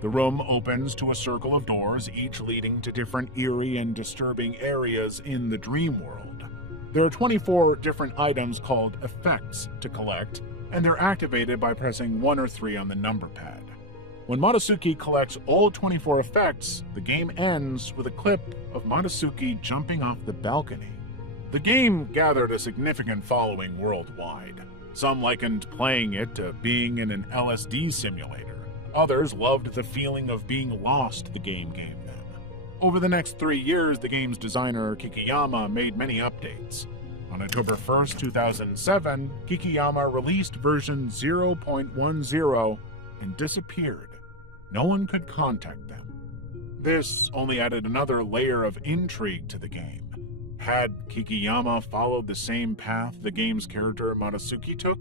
The room opens to a circle of doors, each leading to different eerie and disturbing areas in the dream world. There are 24 different items called effects to collect, and they're activated by pressing 1 or 3 on the number pad. When Motosuke collects all 24 effects, the game ends with a clip of Motosuke jumping off the balcony. The game gathered a significant following worldwide. Some likened playing it to being in an LSD simulator. Others loved the feeling of being lost the game gave them. Over the next 3 years, the game's designer Kikiyama made many updates. On October 1st, 2007, Kikiyama released version 0.10 and disappeared. No one could contact them. This only added another layer of intrigue to the game. Had Kikiyama followed the same path the game's character Motosuke took?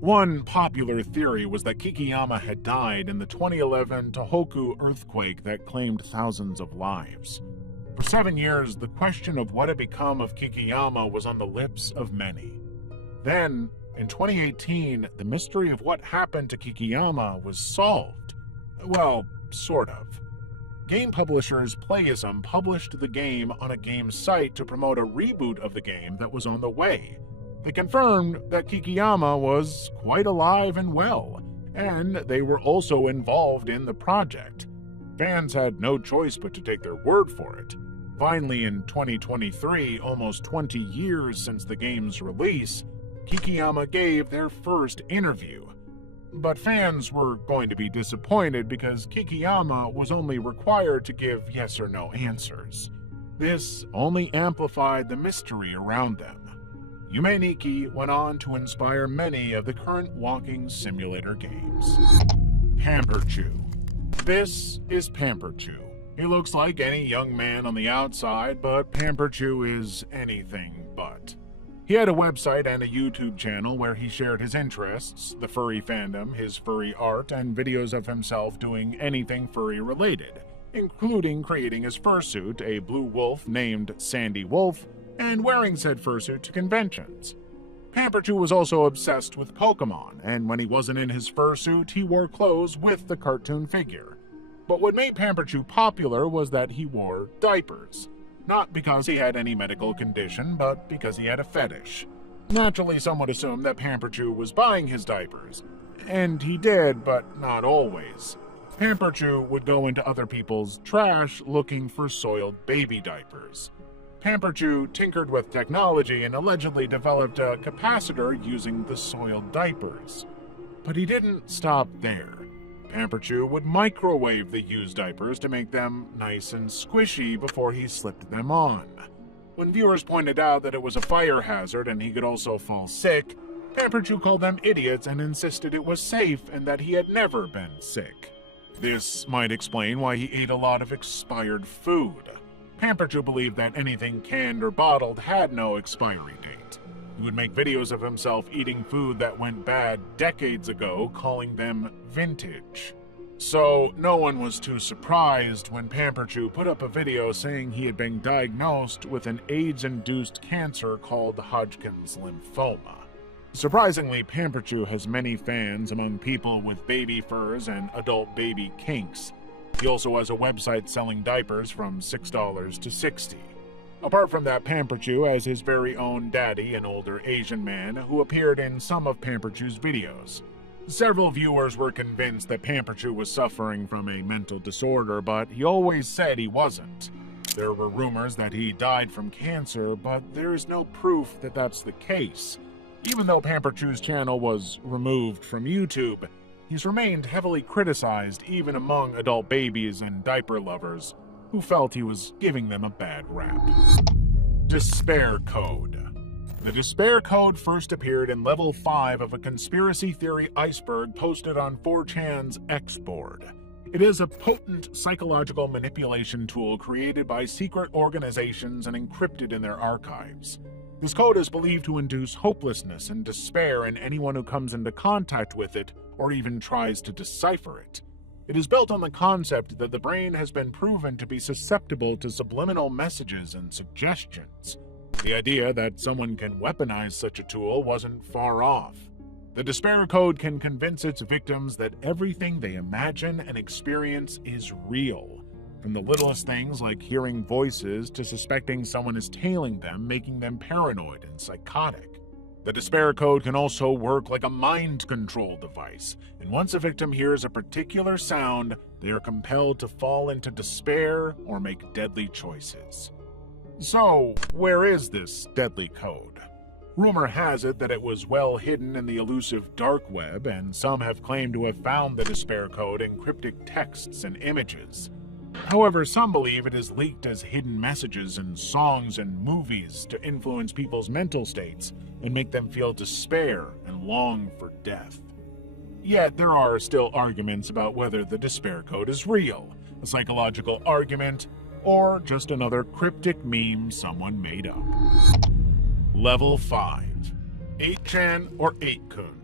One popular theory was that Kikiyama had died in the 2011 Tohoku earthquake that claimed thousands of lives. For 7 years, the question of what had become of Kikiyama was on the lips of many. Then, in 2018, the mystery of what happened to Kikiyama was solved. Well, sort of. Game publishers Playism published the game on a game site to promote a reboot of the game that was on the way. They confirmed that Kikiyama was quite alive and well, and they were also involved in the project. Fans had no choice but to take their word for it. Finally, in 2023, almost 20 years since the game's release, Kikiyama gave their first interview. But fans were going to be disappointed because Kikiyama was only required to give yes or no answers. This only amplified the mystery around them. Yume Nikki went on to inspire many of the current walking simulator games. Pamperchew. This is Pamperchew. He looks like any young man on the outside, but Pamperchew is anything but. He had a website and a YouTube channel where he shared his interests, the furry fandom, his furry art, and videos of himself doing anything furry related, including creating his fursuit, a blue wolf named Sandy Wolf, and wearing said fursuit to conventions. Pamperchew was also obsessed with Pokemon, and when he wasn't in his fursuit, he wore clothes with the cartoon figure. But what made Pamperchew popular was that he wore diapers. Not because he had any medical condition, but because he had a fetish. Naturally, some would assume that Pamperchew was buying his diapers. And he did, but not always. Pamperchew would go into other people's trash looking for soiled baby diapers. Pamperchew tinkered with technology and allegedly developed a capacitor using the soiled diapers. But he didn't stop there. Pamperchew would microwave the used diapers to make them nice and squishy before he slipped them on. When viewers pointed out that it was a fire hazard and he could also fall sick, Pamperchew called them idiots and insisted it was safe and that he had never been sick. This might explain why he ate a lot of expired food. Pamperchew believed that anything canned or bottled had no expiry date. He would make videos of himself eating food that went bad decades ago, calling them vintage. So no one was too surprised when Pamperchew put up a video saying he had been diagnosed with an AIDS-induced cancer called Hodgkin's lymphoma. Surprisingly, Pamperchew has many fans among people with baby furs and adult baby kinks. He also has a website selling diapers from $6 to $60. Apart from that, Pamperchew has his very own daddy, an older Asian man, who appeared in some of Pamperchew's videos. Several viewers were convinced that Pamperchew was suffering from a mental disorder, but he always said he wasn't. There were rumors that he died from cancer, but there is no proof that that's the case. Even though Pamperchew's channel was removed from YouTube, he's remained heavily criticized even among adult babies and diaper lovers, who felt he was giving them a bad rap. Despair Code. The Despair Code first appeared in Level 5 of a conspiracy theory iceberg posted on 4chan's X board. It is a potent psychological manipulation tool created by secret organizations and encrypted in their archives. This code is believed to induce hopelessness and despair in anyone who comes into contact with it or even tries to decipher it. It is built on the concept that the brain has been proven to be susceptible to subliminal messages and suggestions. The idea that someone can weaponize such a tool wasn't far off. The Despair Code can convince its victims that everything they imagine and experience is real. from the littlest things like hearing voices to suspecting someone is tailing them, making them paranoid and psychotic. The despair code can also work like a mind control device, and once a victim hears a particular sound, they are compelled to fall into despair or make deadly choices. So, where is this deadly code? Rumor has it that it was well hidden in the elusive dark web, and some have claimed to have found the despair code in cryptic texts and images. However, some believe it is leaked as hidden messages in songs and movies to influence people's mental states and make them feel despair and long for death. Yet there are still arguments about whether the despair code is real, a psychological argument, or just another cryptic meme someone made up. Level 5. 8chan or 8kun.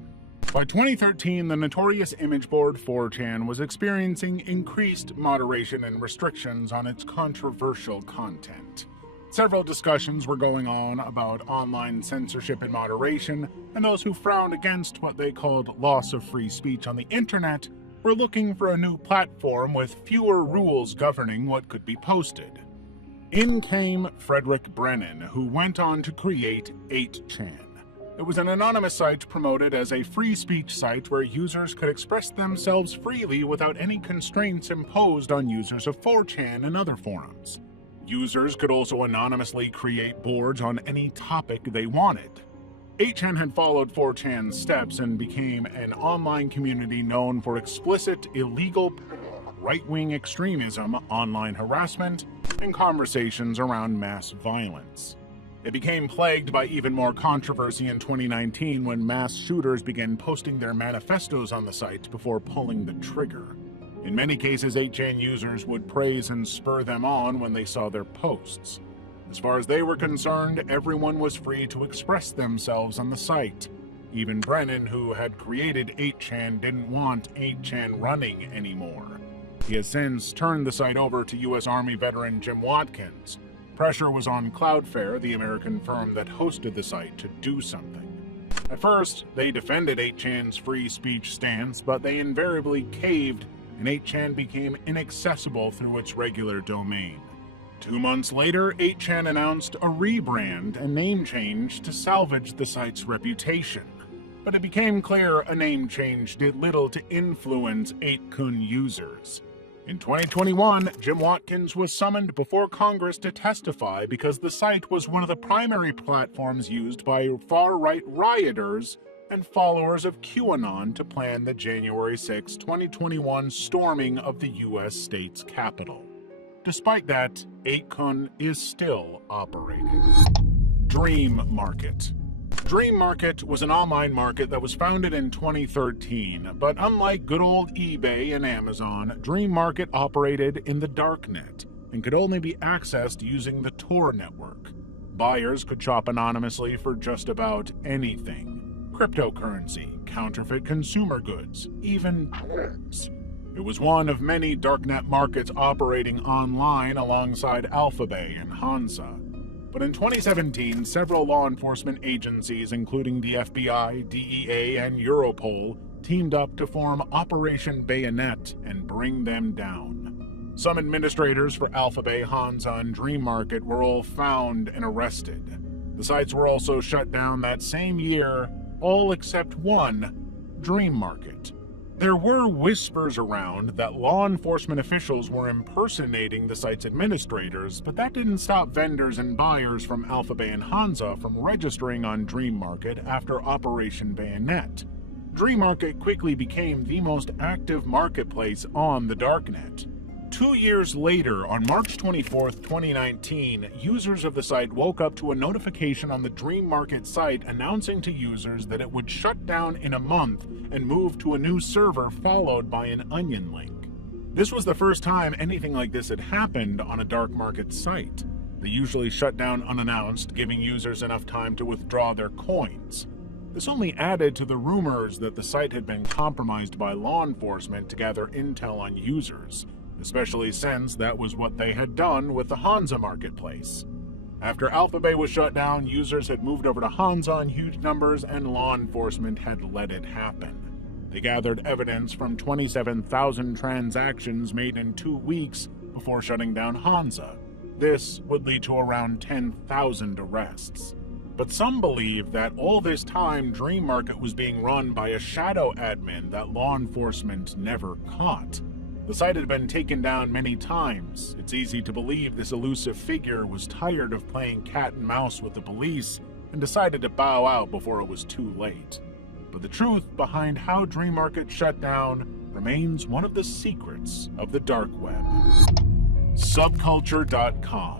By 2013, the notorious image board 4chan was experiencing increased moderation and restrictions on its controversial content. Several discussions were going on about online censorship and moderation, and those who frowned against what they called loss of free speech on the internet were looking for a new platform with fewer rules governing what could be posted. In came Frederick Brennan, who went on to create 8chan. It was an anonymous site promoted as a free speech site where users could express themselves freely without any constraints imposed on users of 4chan and other forums. Users could also anonymously create boards on any topic they wanted. 8chan had followed 4chan's steps and became an online community known for explicit, illegal, right-wing extremism, online harassment, and conversations around mass violence. It became plagued by even more controversy in 2019 when mass shooters began posting their manifestos on the site before pulling the trigger. In many cases, 8chan users would praise and spur them on when they saw their posts. As far as they were concerned, everyone was free to express themselves on the site. Even Brennan, who had created 8chan, didn't want 8chan running anymore. He has since turned the site over to U.S. Army veteran Jim Watkins. Pressure was on Cloudflare, the American firm that hosted the site, to do something. At first, they defended 8chan's free speech stance, but they invariably caved, and 8chan became inaccessible through its regular domain. 2 months later, 8chan announced a rebrand and name change to salvage the site's reputation. But it became clear a name change did little to influence 8kun users. In 2021, Jim Watkins was summoned before Congress to testify because the site was one of the primary platforms used by far-right rioters and followers of QAnon to plan the January 6, 2021 storming of the U.S. state's Capitol. Despite that, 8kun is still operating. Dream Market. Dream Market was an online market that was founded in 2013, but unlike good old eBay and Amazon, Dream Market operated in the darknet and could only be accessed using the Tor network. Buyers could shop anonymously for just about anything: cryptocurrency, counterfeit consumer goods, even drugs. It was one of many darknet markets operating online alongside Alphabet and Hansa. But in 2017, several law enforcement agencies, including the FBI, DEA, and Europol, teamed up to form Operation Bayonet and bring them down. Some administrators for Alphabet, Hansa, and Dream Market were all found and arrested. The sites were also shut down that same year, all except one, Dream Market. There were whispers around that law enforcement officials were impersonating the site's administrators, but that didn't stop vendors and buyers from Alphabet and Hansa from registering on Dream Market after Operation Bayonet. Dream Market quickly became the most active marketplace on the darknet. 2 years later, on March 24, 2019, users of the site woke up to a notification on the Dream Market site announcing to users that it would shut down in a month and move to a new server followed by an onion link. This was the first time anything like this had happened on a dark market site. They usually shut down unannounced, giving users enough time to withdraw their coins. This only added to the rumors that the site had been compromised by law enforcement to gather intel on users, especially since that was what they had done with the Hansa marketplace. After Alphabet was shut down, users had moved over to Hansa in huge numbers, and law enforcement had let it happen. They gathered evidence from 27,000 transactions made in 2 weeks before shutting down Hansa. This would lead to around 10,000 arrests. But some believe that all this time Dream Market was being run by a shadow admin that law enforcement never caught. The site had been taken down many times. It's easy to believe this elusive figure was tired of playing cat and mouse with the police and decided to bow out before it was too late. But the truth behind how Dream Market shut down remains one of the secrets of the dark web. Subculture.com.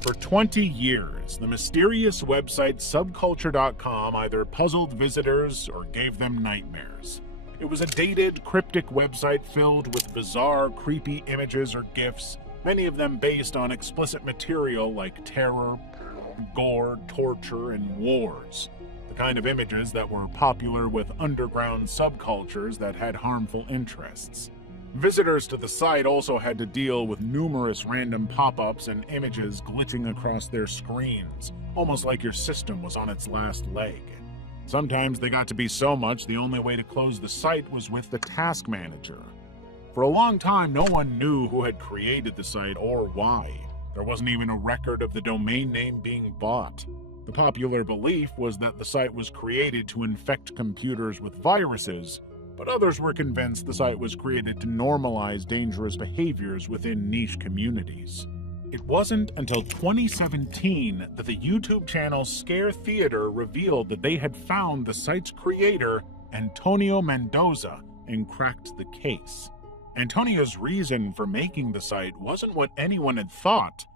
For 20 years, the mysterious website Subculture.com either puzzled visitors or gave them nightmares. It was a dated, cryptic website filled with bizarre, creepy images or GIFs, many of them based on explicit material like terror, gore, torture, and wars. The kind of images that were popular with underground subcultures that had harmful interests. Visitors to the site also had to deal with numerous random pop-ups and images glitching across their screens, almost like your system was on its last leg. Sometimes they got to be so much the only way to close the site was with the task manager. For a long time, no one knew who had created the site or why. There wasn't even a record of the domain name being bought. The popular belief was that the site was created to infect computers with viruses, but others were convinced the site was created to normalize dangerous behaviors within niche communities. It wasn't until 2017 that the YouTube channel Scare Theater revealed that they had found the site's creator, Antonio Mendoza, and cracked the case. Antonio's reason for making the site wasn't what anyone had thought.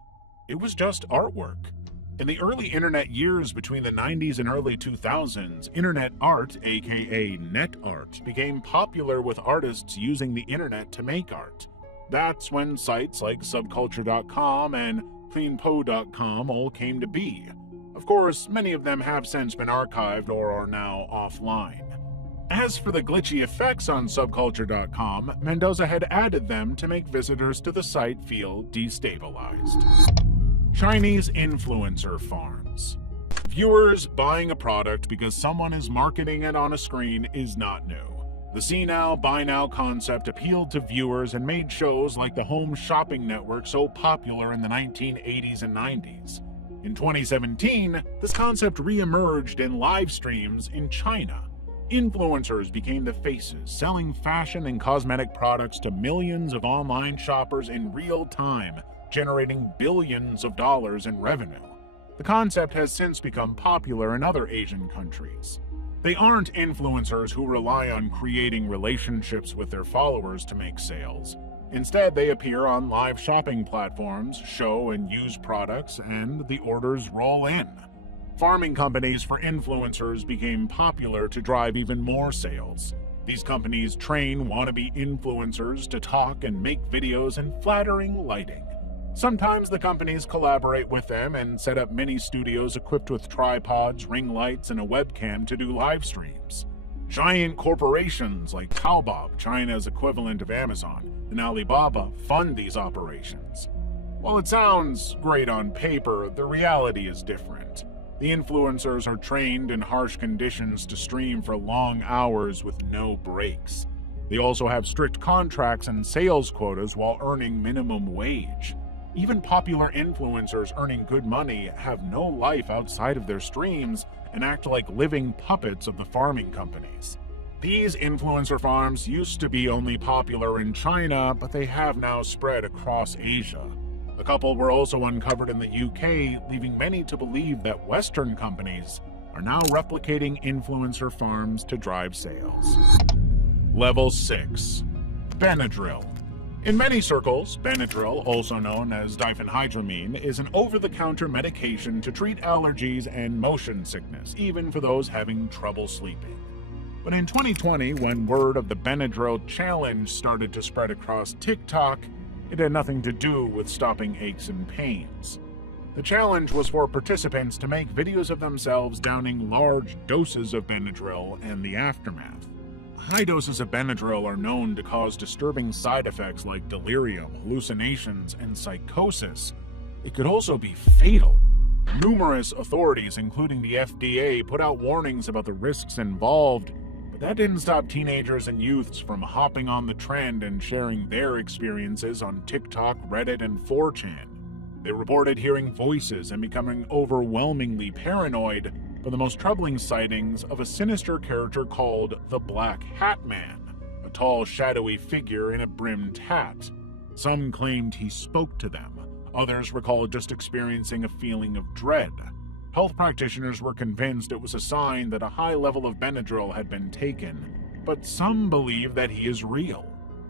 It was just artwork. In the early internet years between the 90s and early 2000s, internet art, aka net art, became popular with artists using the internet to make art. That's when sites like Subculture.com and CleanPo.com all came to be. Of course, many of them have since been archived or are now offline. As for the glitchy effects on Subculture.com, Mendoza had added them to make visitors to the site feel destabilized. Chinese influencer farms. Viewers buying a product because someone is marketing it on a screen is not new. The see now, buy now concept appealed to viewers and made shows like the Home Shopping Network so popular in the 1980s and 90s. In 2017, this concept re-emerged in live streams in China. Influencers became the faces, selling fashion and cosmetic products to millions of online shoppers in real time, generating billions of dollars in revenue. The concept has since become popular in other Asian countries. They aren't influencers who rely on creating relationships with their followers to make sales. Instead, they appear on live shopping platforms, show and use products, and the orders roll in. Farming companies for influencers became popular to drive even more sales. These companies train wannabe influencers to talk and make videos in flattering lighting. Sometimes the companies collaborate with them and set up mini studios equipped with tripods, ring lights, and a webcam to do live streams. Giant corporations like Taobao, China's equivalent of Amazon, and Alibaba fund these operations. While it sounds great on paper, the reality is different. The influencers are trained in harsh conditions to stream for long hours with no breaks. They also have strict contracts and sales quotas while earning minimum wage. Even popular influencers earning good money have no life outside of their streams and act like living puppets of the farming companies. These influencer farms used to be only popular in China, but they have now spread across Asia. A couple were also uncovered in the UK, leaving many to believe that Western companies are now replicating influencer farms to drive sales. Level 6. Benadryl. In many circles, Benadryl, also known as diphenhydramine, is an over-the-counter medication to treat allergies and motion sickness, even for those having trouble sleeping. But in 2020, when word of the Benadryl challenge started to spread across TikTok, it had nothing to do with stopping aches and pains. The challenge was for participants to make videos of themselves downing large doses of Benadryl and the aftermath. High doses of Benadryl are known to cause disturbing side effects like delirium, hallucinations, and psychosis. It could also be fatal. Numerous authorities, including the FDA, put out warnings about the risks involved, but That didn't stop teenagers and youths from hopping on the trend and sharing their experiences on TikTok, Reddit, and 4chan. They reported hearing voices and becoming overwhelmingly paranoid for the most troubling sightings of a sinister character called the Black Hat Man, a tall, shadowy figure in a brimmed hat. Some claimed he spoke to them. Others recalled just experiencing a feeling of dread. Health practitioners were convinced it was a sign that a high level of Benadryl had been taken, but some believe that he is real.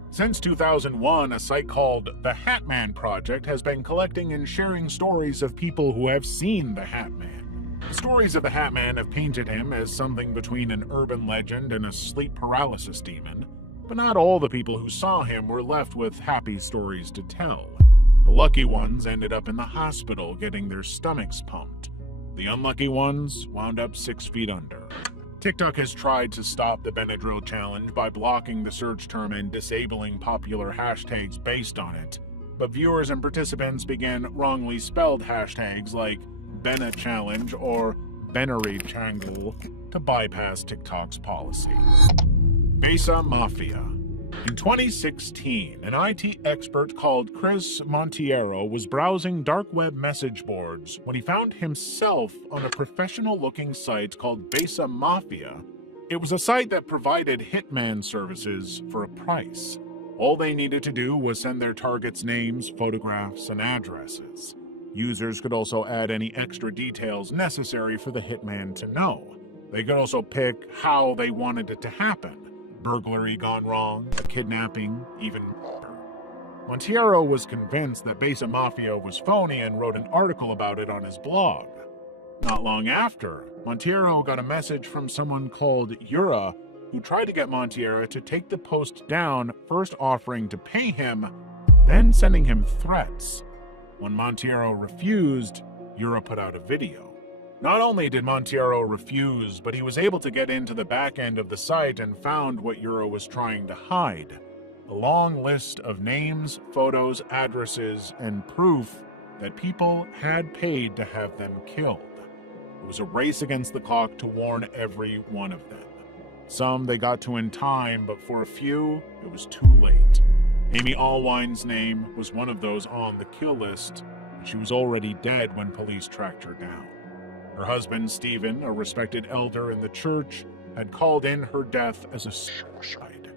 Since 2001, a site called The Hat Man Project has been collecting and sharing stories of people who have seen the Hat Man. The stories of the Hat Man have painted him as something between an urban legend and a sleep paralysis demon, but not all the people who saw him were left with happy stories to tell. The lucky ones ended up in the hospital getting their stomachs pumped. The unlucky ones wound up 6 feet under. TikTok has tried to stop the Benadryl challenge by blocking the search term and disabling popular hashtags based on it, but viewers and participants began wrongly spelled hashtags like Bena Challenge or Benary Changle to bypass TikTok's policy. Abyssal Mafia. In 2016, an IT expert called Chris Monteiro was browsing dark web message boards when he found himself on a professional-looking site called Abyssal Mafia. It was a site that provided hitman services for a price. All they needed to do was send their targets' names, photographs, and addresses. Users could also add any extra details necessary for the hitman to know. They could also pick how they wanted it to happen. Burglary gone wrong, a kidnapping, even murder. Monteiro was convinced that Abyssal Mafia was phony and wrote an article about it on his blog. Not long after, Monteiro got a message from someone called Yura, who tried to get Monteiro to take the post down, first offering to pay him, then sending him threats. When Monteiro refused, Yura put out a video. Not only did Monteiro refuse, but he was able to get into the back end of the site and found what Yura was trying to hide. A long list of names, photos, addresses, and proof that people had paid to have them killed. It was a race against the clock to warn every one of them. Some they got to in time, but for a few, it was too late. Amy Allwine's name was one of those on the kill list, but she was already dead when police tracked her down. Her husband, Stephen, a respected elder in the church, had called in her death as a suicide.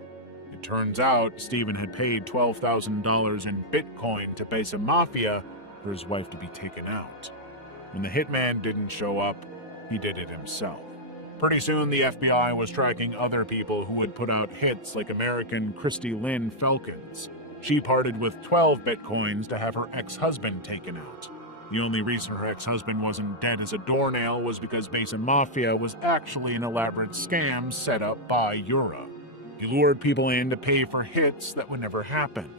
It turns out Stephen had paid $12,000 in Bitcoin to Abyssal Mafia for his wife to be taken out. When the hitman didn't show up, he did it himself. Pretty soon, the FBI was tracking other people who would put out hits like American Christy Lynn Felkins. She parted with 12 Bitcoins to have her ex-husband taken out. The only reason her ex-husband wasn't dead as a doornail was because Abyssal Mafia was actually an elaborate scam set up by Yura. He lured people in to pay for hits that would never happen.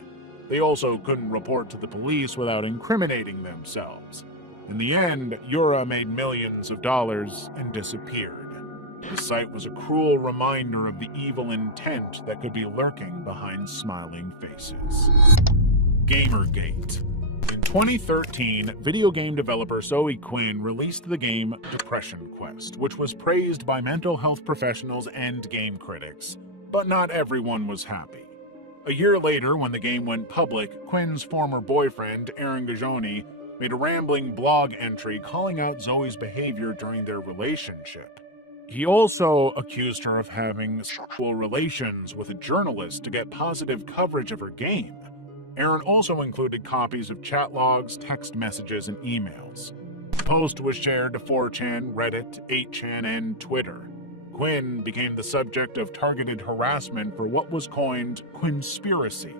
They also couldn't report to the police without incriminating themselves. In the end, Yura made millions of dollars and disappeared. The site was a cruel reminder of the evil intent that could be lurking behind smiling faces. Gamergate. In 2013, video game developer Zoe Quinn released the game Depression Quest, which was praised by mental health professionals and game critics, but not everyone was happy. A year later, when the game went public, Quinn's former boyfriend, Aaron Gagioni, made a rambling blog entry calling out Zoe's behavior during their relationship. He also accused her of having sexual relations with a journalist to get positive coverage of her game. Aaron also included copies of chat logs, text messages, and emails. The post was shared to 4chan, Reddit, 8chan, and Twitter. Quinn became the subject of targeted harassment for what was coined Quinspiracy.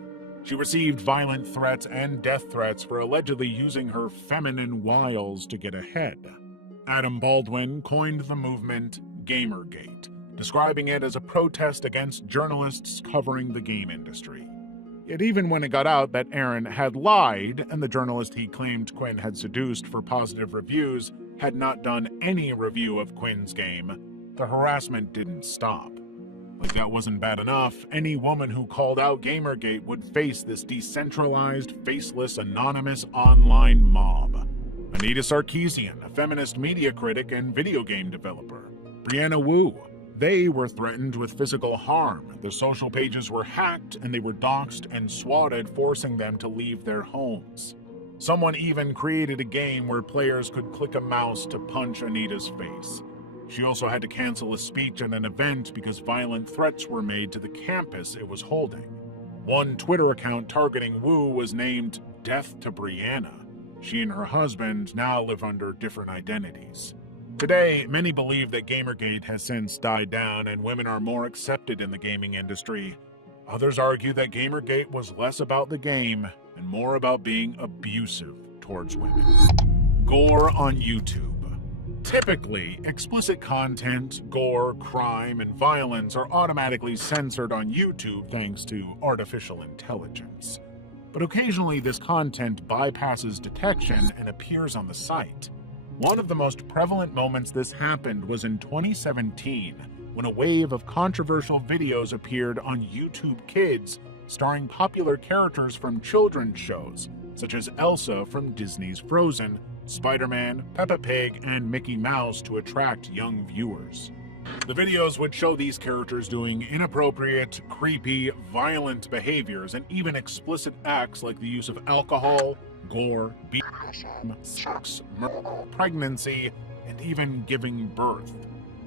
She received violent threats and death threats for allegedly using her feminine wiles to get ahead. Adam Baldwin coined the movement Gamergate, describing it as a protest against journalists covering the game industry. Yet even when it got out that Aaron had lied and the journalist he claimed Quinn had seduced for positive reviews had not done any review of Quinn's game, the harassment didn't stop. Like that wasn't bad enough, any woman who called out Gamergate would face this decentralized, faceless, anonymous online mob. Anita Sarkeesian, a feminist media critic and video game developer. Brianna Wu, They were threatened with physical harm. Their social pages were hacked, and they were doxxed and swatted, forcing them to leave their homes. Someone even created a game where players could click a mouse to punch Anita's face. She also had to cancel a speech at an event because violent threats were made to the campus it was holding. One Twitter account targeting Wu was named Death to Brianna. She and her husband now live under different identities. Today, many believe that Gamergate has since died down and women are more accepted in the gaming industry. Others argue that Gamergate was less about the game and more about being abusive towards women. Gore on YouTube. Typically, explicit content, gore, crime, and violence are automatically censored on YouTube thanks to artificial intelligence. But occasionally this content bypasses detection and appears on the site. One of the most prevalent moments this happened was in 2017, when a wave of controversial videos appeared on YouTube Kids starring popular characters from children's shows, such as Elsa from Disney's Frozen, Spider-Man, Peppa Pig, and Mickey Mouse to attract young viewers. The videos would show these characters doing inappropriate, creepy, violent behaviors and even explicit acts like the use of alcohol, gore, BDSM, sex, murder, pregnancy, and even giving birth.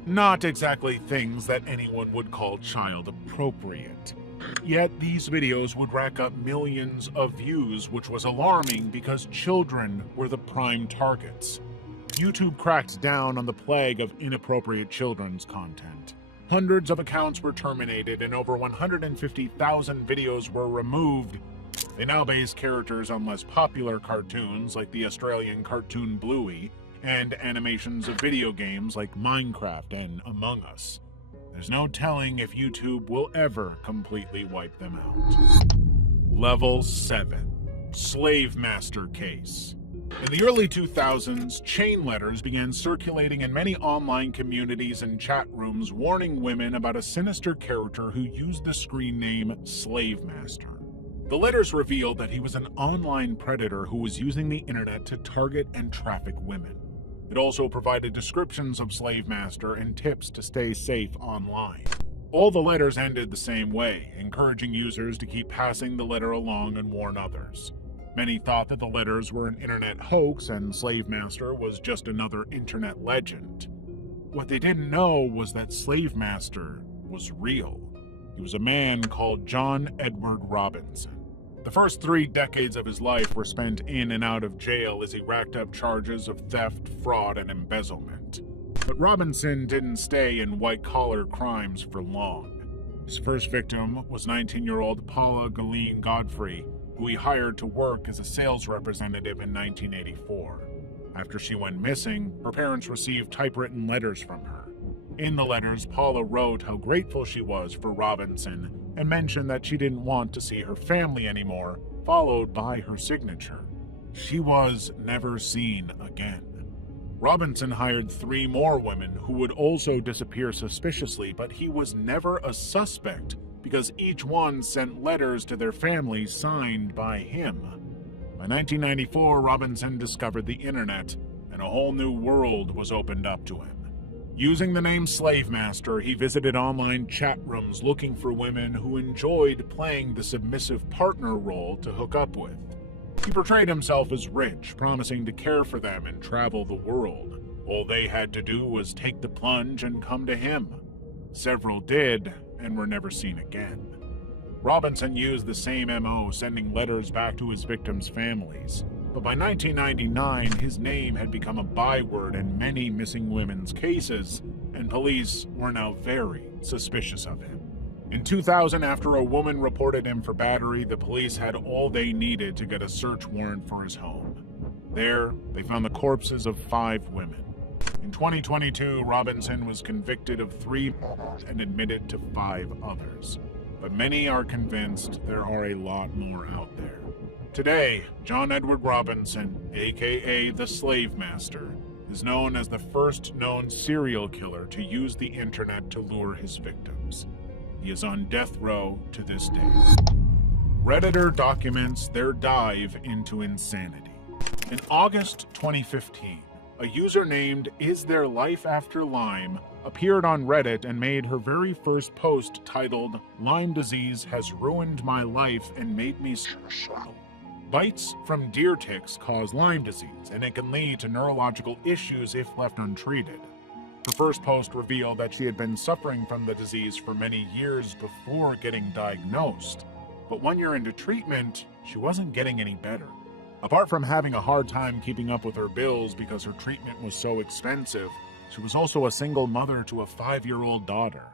Not exactly things that anyone would call child appropriate. Yet these videos would rack up millions of views, which was alarming because children were the prime targets. YouTube cracked down on the plague of inappropriate children's content. Hundreds of accounts were terminated and over 150,000 videos were removed. They now base characters on less popular cartoons like the Australian cartoon Bluey and animations of video games like Minecraft and Among Us. There's no telling if YouTube will ever completely wipe them out. Level 7. Slave Master Case. In the early 2000s, chain letters began circulating in many online communities and chat rooms warning women about a sinister character who used the screen name Slave Master. The letters revealed that he was an online predator who was using the internet to target and traffic women. It also provided descriptions of Slave Master and tips to stay safe online. All the letters ended the same way, encouraging users to keep passing the letter along and warn others. Many thought that the letters were an internet hoax and Slave Master was just another internet legend. What they didn't know was that Slave Master was real. He was a man called John Edward Robinson. The first 3 decades of his life were spent in and out of jail as he racked up charges of theft, fraud, and embezzlement. But Robinson didn't stay in white-collar crimes for long. His first victim was 19-year-old Paula Galene Godfrey, who he hired to work as a sales representative in 1984. After she went missing, her parents received typewritten letters from her. In the letters, Paula wrote how grateful she was for Robinson and mentioned that she didn't want to see her family anymore, followed by her signature. She was never seen again. Robinson hired 3 more women who would also disappear suspiciously, but he was never a suspect because each one sent letters to their families signed by him. By 1994, Robinson discovered the internet, and a whole new world was opened up to him. Using the name Slave Master, he visited online chat rooms looking for women who enjoyed playing the submissive partner role to hook up with. He portrayed himself as rich, promising to care for them and travel the world. All they had to do was take the plunge and come to him. Several did, and were never seen again. Robinson used the same MO, sending letters back to his victims' families. But by 1999, his name had become a byword in many missing women's cases, and police were now very suspicious of him. In 2000, after a woman reported him for battery, the police had all they needed to get a search warrant for his home. There, they found the corpses of 5 women. In 2022, Robinson was convicted of 3 murders and admitted to 5 others. But many are convinced there are a lot more out there. Today, John Edward Robinson, aka the Slave Master, is known as the first known serial killer to use the internet to lure his victims. He is on death row to this day. Redditor documents their dive into insanity. In August 2015, a user named Is There Life After Lyme appeared on Reddit and made her very first post titled, "Lyme disease has ruined my life and made me suicidal." Bites from deer ticks cause Lyme disease, and it can lead to neurological issues if left untreated. Her first post revealed that she had been suffering from the disease for many years before getting diagnosed. But 1 year into treatment, she wasn't getting any better. Apart from having a hard time keeping up with her bills because her treatment was so expensive, she was also a single mother to a 5-year-old daughter.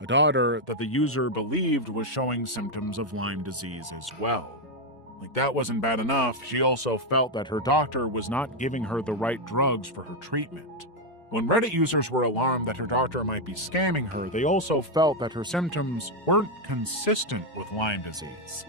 A daughter that the user believed was showing symptoms of Lyme disease as well. Like that wasn't bad enough, she also felt that her doctor was not giving her the right drugs for her treatment. When Reddit users were alarmed that her doctor might be scamming her, they also felt that her symptoms weren't consistent with Lyme disease.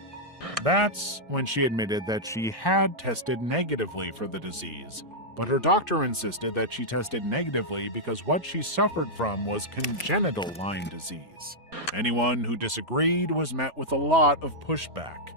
That's when she admitted that she had tested negatively for the disease, but her doctor insisted that she tested negatively because what she suffered from was congenital Lyme disease. Anyone who disagreed was met with a lot of pushback.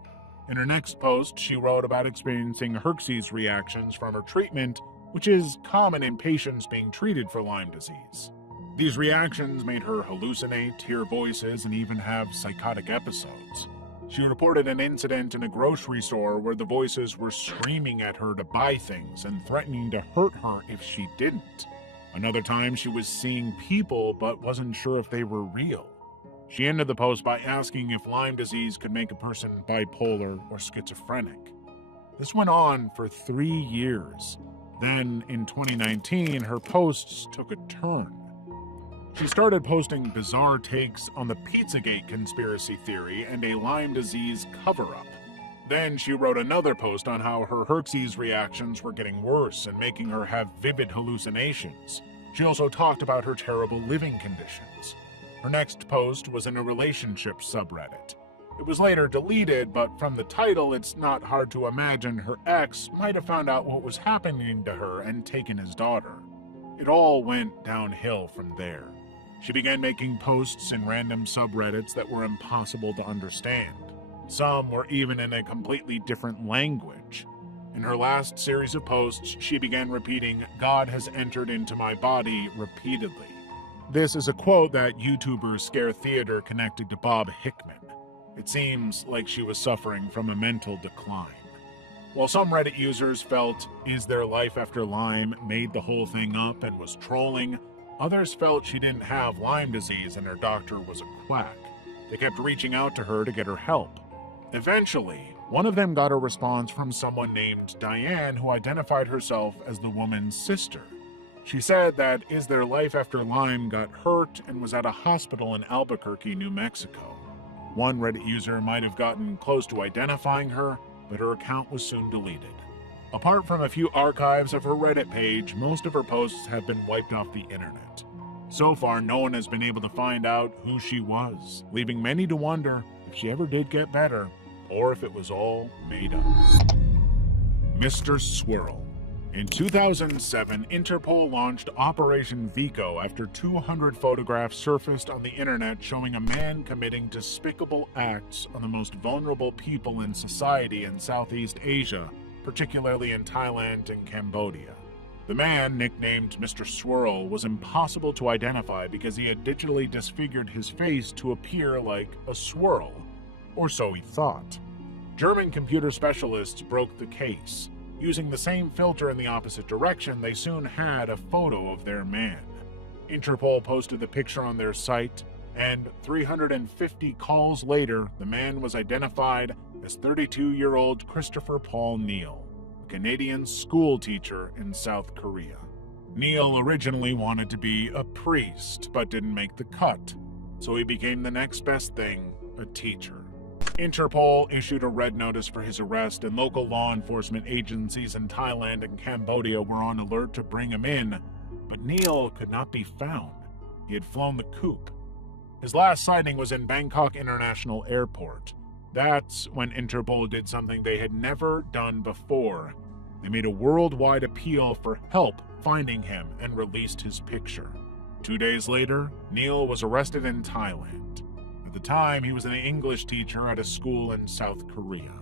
In her next post, she wrote about experiencing herpes reactions from her treatment, which is common in patients being treated for Lyme disease. These reactions made her hallucinate, hear voices, and even have psychotic episodes. She reported an incident in a grocery store where the voices were screaming at her to buy things and threatening to hurt her if she didn't. Another time, she was seeing people but wasn't sure if they were real. She ended the post by asking if Lyme disease could make a person bipolar or schizophrenic. This went on for 3 years. Then, in 2019, her posts took a turn. She started posting bizarre takes on the Pizzagate conspiracy theory and a Lyme disease cover-up. Then she wrote another post on how her herpes reactions were getting worse and making her have vivid hallucinations. She also talked about her terrible living conditions. Her next post was in a relationship subreddit. It was later deleted, but from the title, it's not hard to imagine her ex might have found out what was happening to her and taken his daughter. It all went downhill from there. She began making posts in random subreddits that were impossible to understand. Some were even in a completely different language. In her last series of posts, she began repeating, "God has entered into my body," repeatedly. This is a quote that YouTuber Scare Theater connected to Bob Hickman. It seems like she was suffering from a mental decline. While some Reddit users felt "Is there life after Lyme" made the whole thing up and was trolling, others felt she didn't have Lyme disease and her doctor was a quack. They kept reaching out to her to get her help. Eventually, one of them got a response from someone named Diane who identified herself as the woman's sister. She said that "Is there life after Lyme" got hurt and was at a hospital in Albuquerque, New Mexico. One Reddit user might have gotten close to identifying her, but her account was soon deleted. Apart from a few archives of her Reddit page, most of her posts have been wiped off the internet. So far, no one has been able to find out who she was, leaving many to wonder if she ever did get better, or if it was all made up. Mr. Swirl. In 2007, Interpol launched Operation Vico after 200 photographs surfaced on the internet showing a man committing despicable acts on the most vulnerable people in society in Southeast Asia, particularly in Thailand and Cambodia. The man, nicknamed Mr. Swirl, was impossible to identify because he had digitally disfigured his face to appear like a swirl, or so he thought. German computer specialists broke the case. Using the same filter in the opposite direction, they soon had a photo of their man. Interpol posted the picture on their site, and 350 calls later, the man was identified as 32-year-old Christopher Paul Neal, a Canadian school teacher in South Korea. Neal originally wanted to be a priest, but didn't make the cut, so he became the next best thing, a teacher. Interpol issued a red notice for his arrest, and local law enforcement agencies in Thailand and Cambodia were on alert to bring him in, but Neal could not be found. He had flown the coop. His last sighting was in Bangkok International Airport. That's when Interpol did something they had never done before. They made a worldwide appeal for help finding him and released his picture. 2 days later, Neal was arrested in Thailand. At the time, he was an English teacher at a school in South Korea.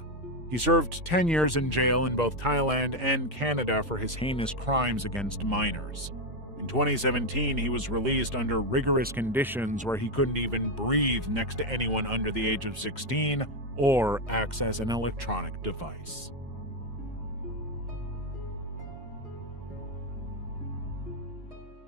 He served 10 years in jail in both Thailand and Canada for his heinous crimes against minors. In In 2017, he was released under rigorous conditions where he couldn't even breathe next to anyone under the age of 16 or access an electronic device.